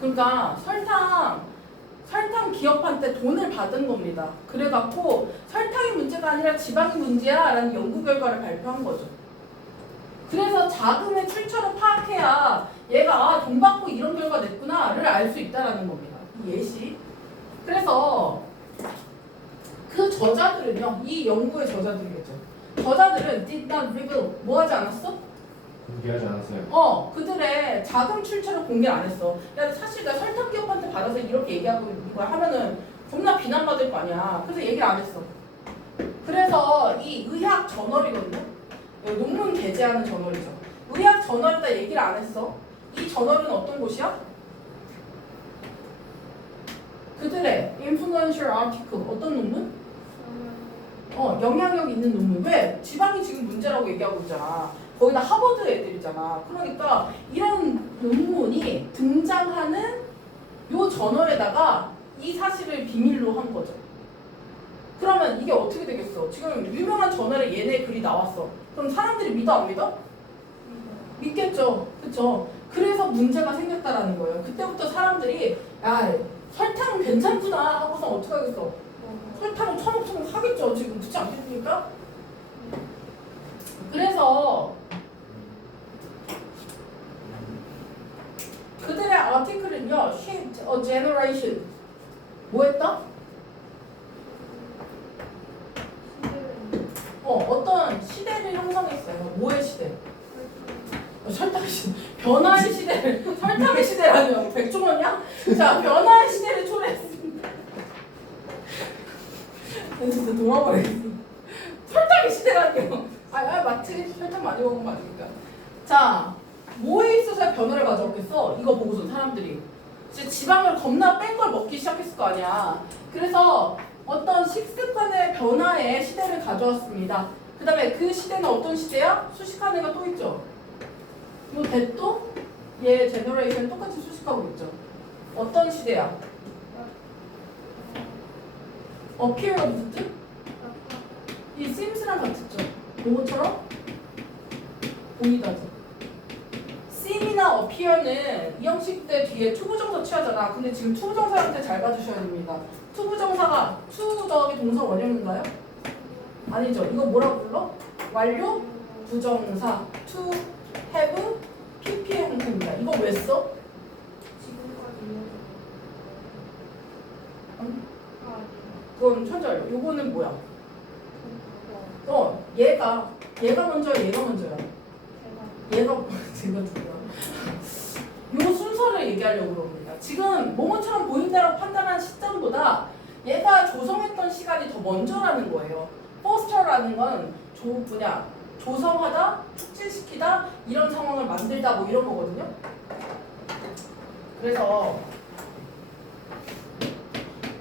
그러니까 설탕 기업한테 돈을 받은 겁니다. 그래갖고 설탕이 문제가 아니라 지방이 문제야 라는 연구 결과를 발표한 거죠. 그래서 자금의 출처를 파악해야 얘가 돈 받고 이런 결과 냈구나를 알 수 있다는 겁니다. 이 예시. 그래서 그 저자들은요, 이 연구의 저자들이겠죠. 저자들은 did not reveal 뭐 하지 않았어? 공개하지 않았어요. 그들의 자금 출처를 공개 안 했어. 야, 사실 나 설탕 기업한테 받아서 이렇게 얘기하고 이걸 하면은 겁나 비난받을 거 아니야. 그래서 얘기를 안 했어. 그래서 이 의학 저널이거든요. 논문 게재하는 저널이죠. 의학 저널에다 얘기를 안 했어. 이 저널은 어떤 곳이야? 그들의 influential article 어떤 논문? 영향력 있는 논문. 왜? 지방이 지금 문제라고 얘기하고 있잖아. 거기다 하버드 애들이잖아. 그러니까 이런 논문이 등장하는 요 저널에다가 이 사실을 비밀로 한 거죠. 그러면 이게 어떻게 되겠어? 지금 유명한 저널에 얘네 글이 나왔어. 그럼 사람들이 믿어 안 믿어? 믿겠죠. 그쵸? 그래서 문제가 생겼다라는 거예요. 그때부터 사람들이 야, 설탕은 괜찮구나 하고서 어떻게 하겠어? 설탕을 처먹처먹 하겠죠. 지금 그렇지 않겠습니까? 그래서 그들의 아티클은요, shaped a generation. 뭐 했다? 어떤 시대를 형성했어요. 뭐의 시대? 설탕의 시대. 변화의 시대를, 설탕의 시대라뇨. 백종원이야? 자, 변화의 시대를 초래했습니다. 진짜 돌아버리겠어. 설탕의 시대라뇨. 맞지? 설탕 많이 먹으면 맞으니까. 자, 뭐에 있어서 변화를 가져왔겠어? 이거 보고서 사람들이 이제 지방을 겁나 뺀 걸 먹기 시작했을 거 아니야. 그래서 어떤 식습관의 변화의 시대를 가져왔습니다. 그 다음에 그 시대는 어떤 시대야? 수식하는 애가 또 있죠. 요 대도 얘 제너레이션 똑같이 수식하고 있죠. 어떤 시대야? appear가 무슨 뜻? 이 sims랑 같았죠. 요거처럼 보이다죠. seem이나 appear는 이 형식 때 뒤에 투부정사 취하잖아. 근데 지금 투부정사한테 잘 봐주셔야 됩니다. 투부정사가 투 더하기 동사 원형인가요? 아니죠. 이거 뭐라고 불러? 완료 부정사 to have PP의 형태입니다. 이거 왜 써? 지금까지 이어져. 응? 아, 그건 천재예요. 요거는 뭐야? 그거 얘가 먼저야, 얘가 먼저야. 제가 제가 누구야? 요 순서를 얘기하려고 그럽니다. 지금 뭐뭐처럼 보인다라고 판단한 시점보다 얘가 조성했던 시간이 더 먼저라는 거예요. 포스터라는 건 조성하다, 촉진시키다 이런 상황을 만들다 뭐 이런 거거든요. 그래서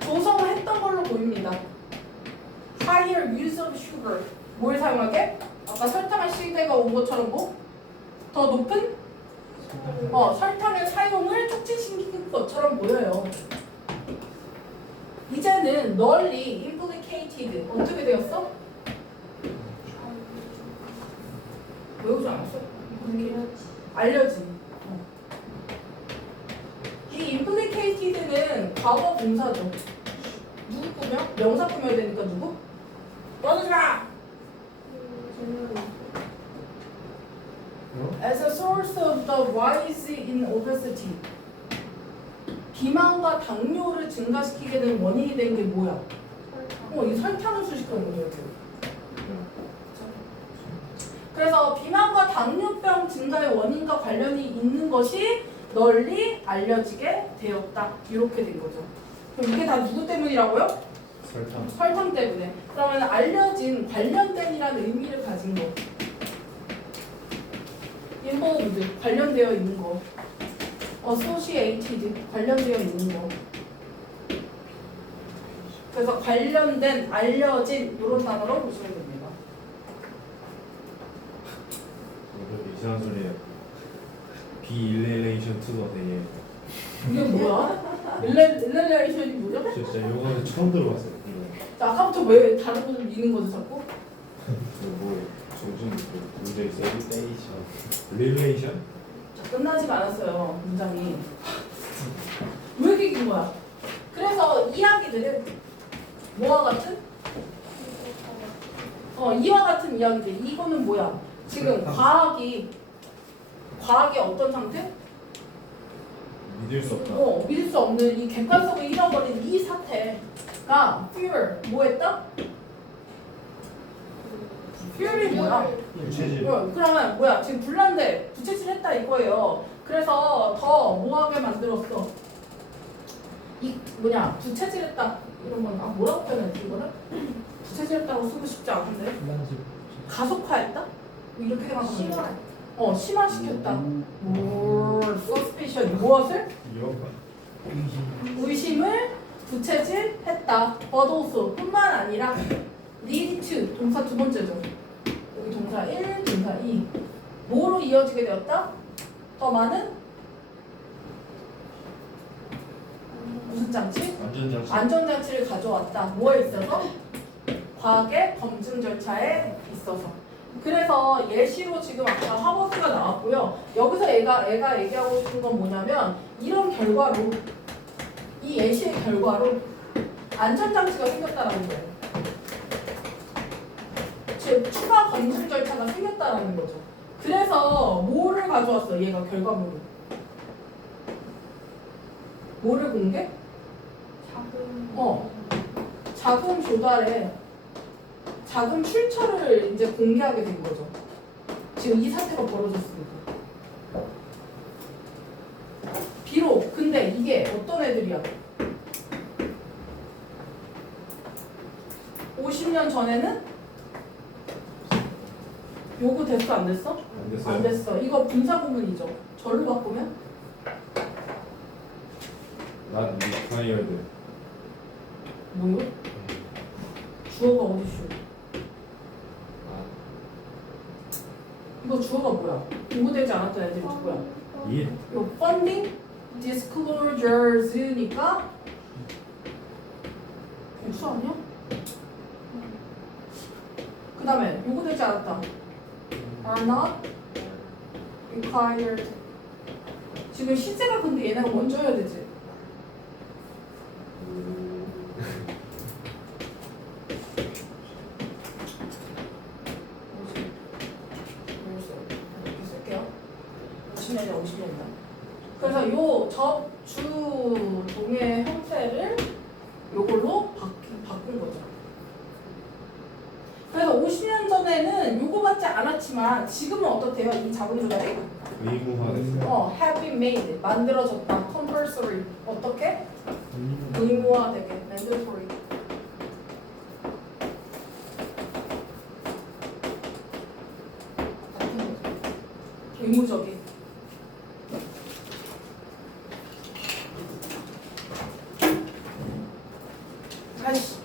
조성했던 걸로 보입니다. Higher use of sugar. 뭘 사용하게? 아까 설탕의 시대가 온 것처럼 뭐? 더 높은? 설탕의 사용을 촉진시키는 것처럼 보여요. 이제는 널리 implicated 어떻게 되었어? 외우지 않았어? 알려진. 이 implicated는 과거 분사죠. 누구 꾸며? 명사 꾸며야 되니까 누구? 떠들지 마! As a source of the rise in obesity. 비만과 당뇨를 증가시키게 된 원인이 된 게 뭐야? 이 설탕을 수식하는 거예요. 그래서 비만과 당뇨병 증가의 원인과 관련이 있는 것이 널리 알려지게 되었다. 이렇게 된 거죠. 그럼 이게 다 누구 때문이라고요? 설탕. 설탕 때문에. 그러면 알려진 관련된이라는 의미를 가진 거. involved 관련되어 있는 거. associated 관련되어 있는 거. 그래서 관련된, 알려진 이런 단어로 보시면 됩니다. 그렇게 이상한 소리예요. 비일레이션 투더 되게 이게 뭐야? 릴레이션이 뭐죠? 진짜 이거는 처음 들어봤어요. 이거. 자, 아까부터 왜 다른 분을 미는 거죠 자꾸? 뭐 요즘 문제 있어요? 릴레이션? 자, 끝나지가 않았어요 문장이. 왜 이렇게 긴 거야? 그래서 이야기들은 뭐와 같은? 이와 같은 이야기들. 이거는 뭐야? 지금 과학이 어떤 상태? 믿을 수 없다. 믿을 수 없는 이 객관성을 잃어버린 이 사태가 fear 뭐했다? fear이 뭐야? 부채질. 그러면 뭐야? 지금 불난데 부채질했다 이거예요. 그래서 더 뭐하게 만들었어? 부채질했다 이런 건 뭐라고 표현했지 이거를? 부채질했다고 쓰고 싶지 않은데 가속화했다? 뭐 이렇게 생각하면 심화시켰다. suspicion 무엇을? 의심을 부채질했다. but also 뿐만 아니라 lead to 동사 두 번째죠. 여기 동사 1, 동사 2 뭐로 이어지게 되었다? 더 많은 무슨 장치? 안전장치. 안전장치를 가져왔다. 뭐에 있어서? 과학의 검증 절차에 있어서. 그래서 예시로 지금 아까 하버드가 나왔고요. 여기서 애가 얘기하고 싶은 건 뭐냐면 이런 결과로 이 예시의 결과로 안전장치가 생겼다라는 거예요. 즉 추가 검증 절차가 생겼다라는 거죠. 그래서 뭐를 가져왔어? 얘가 결과물을. 뭐를 공개? 자금 조달에 자금 출처를 이제 공개하게 된 거죠. 지금 이 사태가 벌어졌으니까. 비록 근데 이게 어떤 애들이야? 50년 전에는 요거 됐어 안 됐어? 안 됐어요. 안 됐어. 이거 분사 구문이죠. 절로 바꾸면 Not required. 뭐요? 주어가 어디 있어? 이거 주어가 뭐야? 공부되지 않았던 애들이 누구야? 이 요 funding disclosures니까 복수 아니야? 그 다음에 요거 되지 않았다. are not required. 지금 시제가 근데 얘네가 먼저 해야 되지. 40년이나 50년이나. 그래서 요 접주동의 형태를 요걸로 바꾼 거죠. 그래서 50년 전에는 요거 받지 않았지만 지금은 어떻대요? 이 자본 조달이? 의무화됐어요. have been made. 만들어졌다. compulsory. 어떻게? 의무화되게. mandatory. 같은 거죠. 의무적인. 아이씨.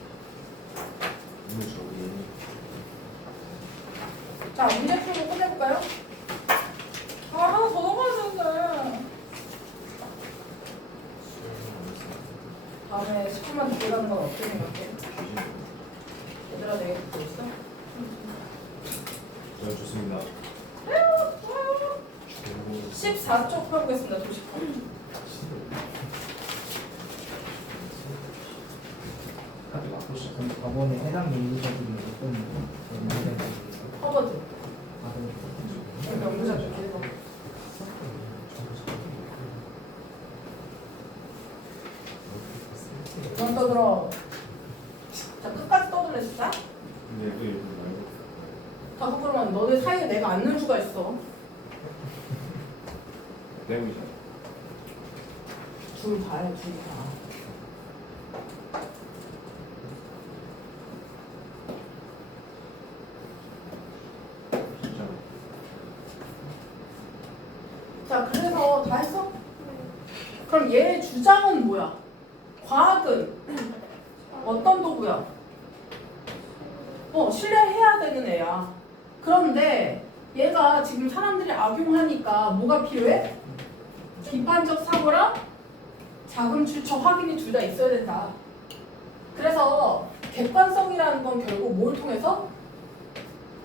의무적인. 자, 문제 풀고 끝내볼까요? 아, 하나 더 넘어야 되는데. 다음에 10분만 늦게 가는 건 어떻게 생각해? 얘들아, 내가 듣고 있어? 네, 좋습니다. 14쪽 풀어보겠습니다. 90분. 그럼 저번에 해당 연구자들이 어떤 연구자들이에요? 허버드. 다른 연구자들 계속. 그만 떠들어. 자, 끝까지 떠들래, 진짜? 근데 또 이거 말고. 자꾸 그러면 너네 사이에 내가 앉는 수가 있어. 내용이잖아. 줄 봐요, 줄 봐. 진짜. 자, 그래서 다 했어? 그럼 얘의 주장은 뭐야? 과학은 어떤 도구야? 신뢰해야 되는 애야. 그런데 얘가 지금 사람들이 악용하니까 뭐가 필요해? 비판적 사고랑 자금 출처 확인이 둘 다 있어야 된다. 그래서 객관성이라는 건 결국 뭘 통해서?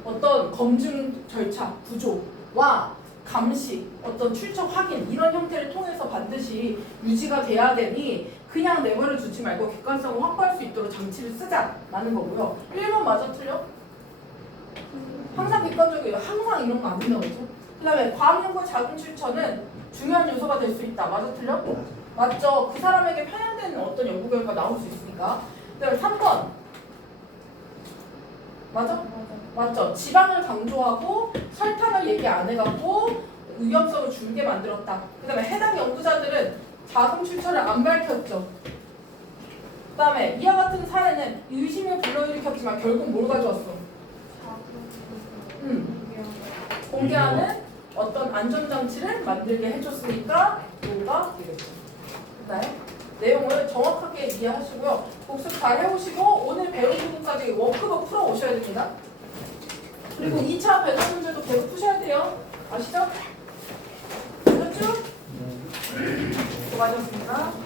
어떤 검증 절차, 구조와 감시, 어떤 출처 확인 이런 형태를 통해서 반드시 유지가 돼야 되니 그냥 내버려 두지 말고 객관성을 확보할 수 있도록 장치를 쓰자라는 거고요. 1번 맞아 틀려? 항상 객관적이에요. 항상 이런 거 안 된다고 그랬죠? 그 다음에 과학연구와 자금 출처는 중요한 요소가 될 수 있다. 맞아 틀려? 맞죠? 그 사람에게 편향되는 어떤 연구 결과가 나올 수 있으니까. 그 다음에 3번 맞아? 맞죠? 지방을 강조하고 설탕을 얘기 안 해갖고 위험성을 줄게 만들었다. 그 다음에 해당 연구자들은 자금 출처를 안 밝혔죠. 그 다음에 이와 같은 사례는 의심을 불러일으켰지만 결국 뭘 가져왔어? 공개하는 어떤 안전장치를 만들게 해줬으니까 뭐가 되겠죠. 그 다음에 내용을 정확하게 이해하시고요. 복습 잘 해오시고 오늘 배운 부분까지 워크북 풀어오셔야 됩니다. 그리고 2차 배당 문제도 계속 푸셔야 돼요. 아시죠? 됐죠? 수고하셨습니다.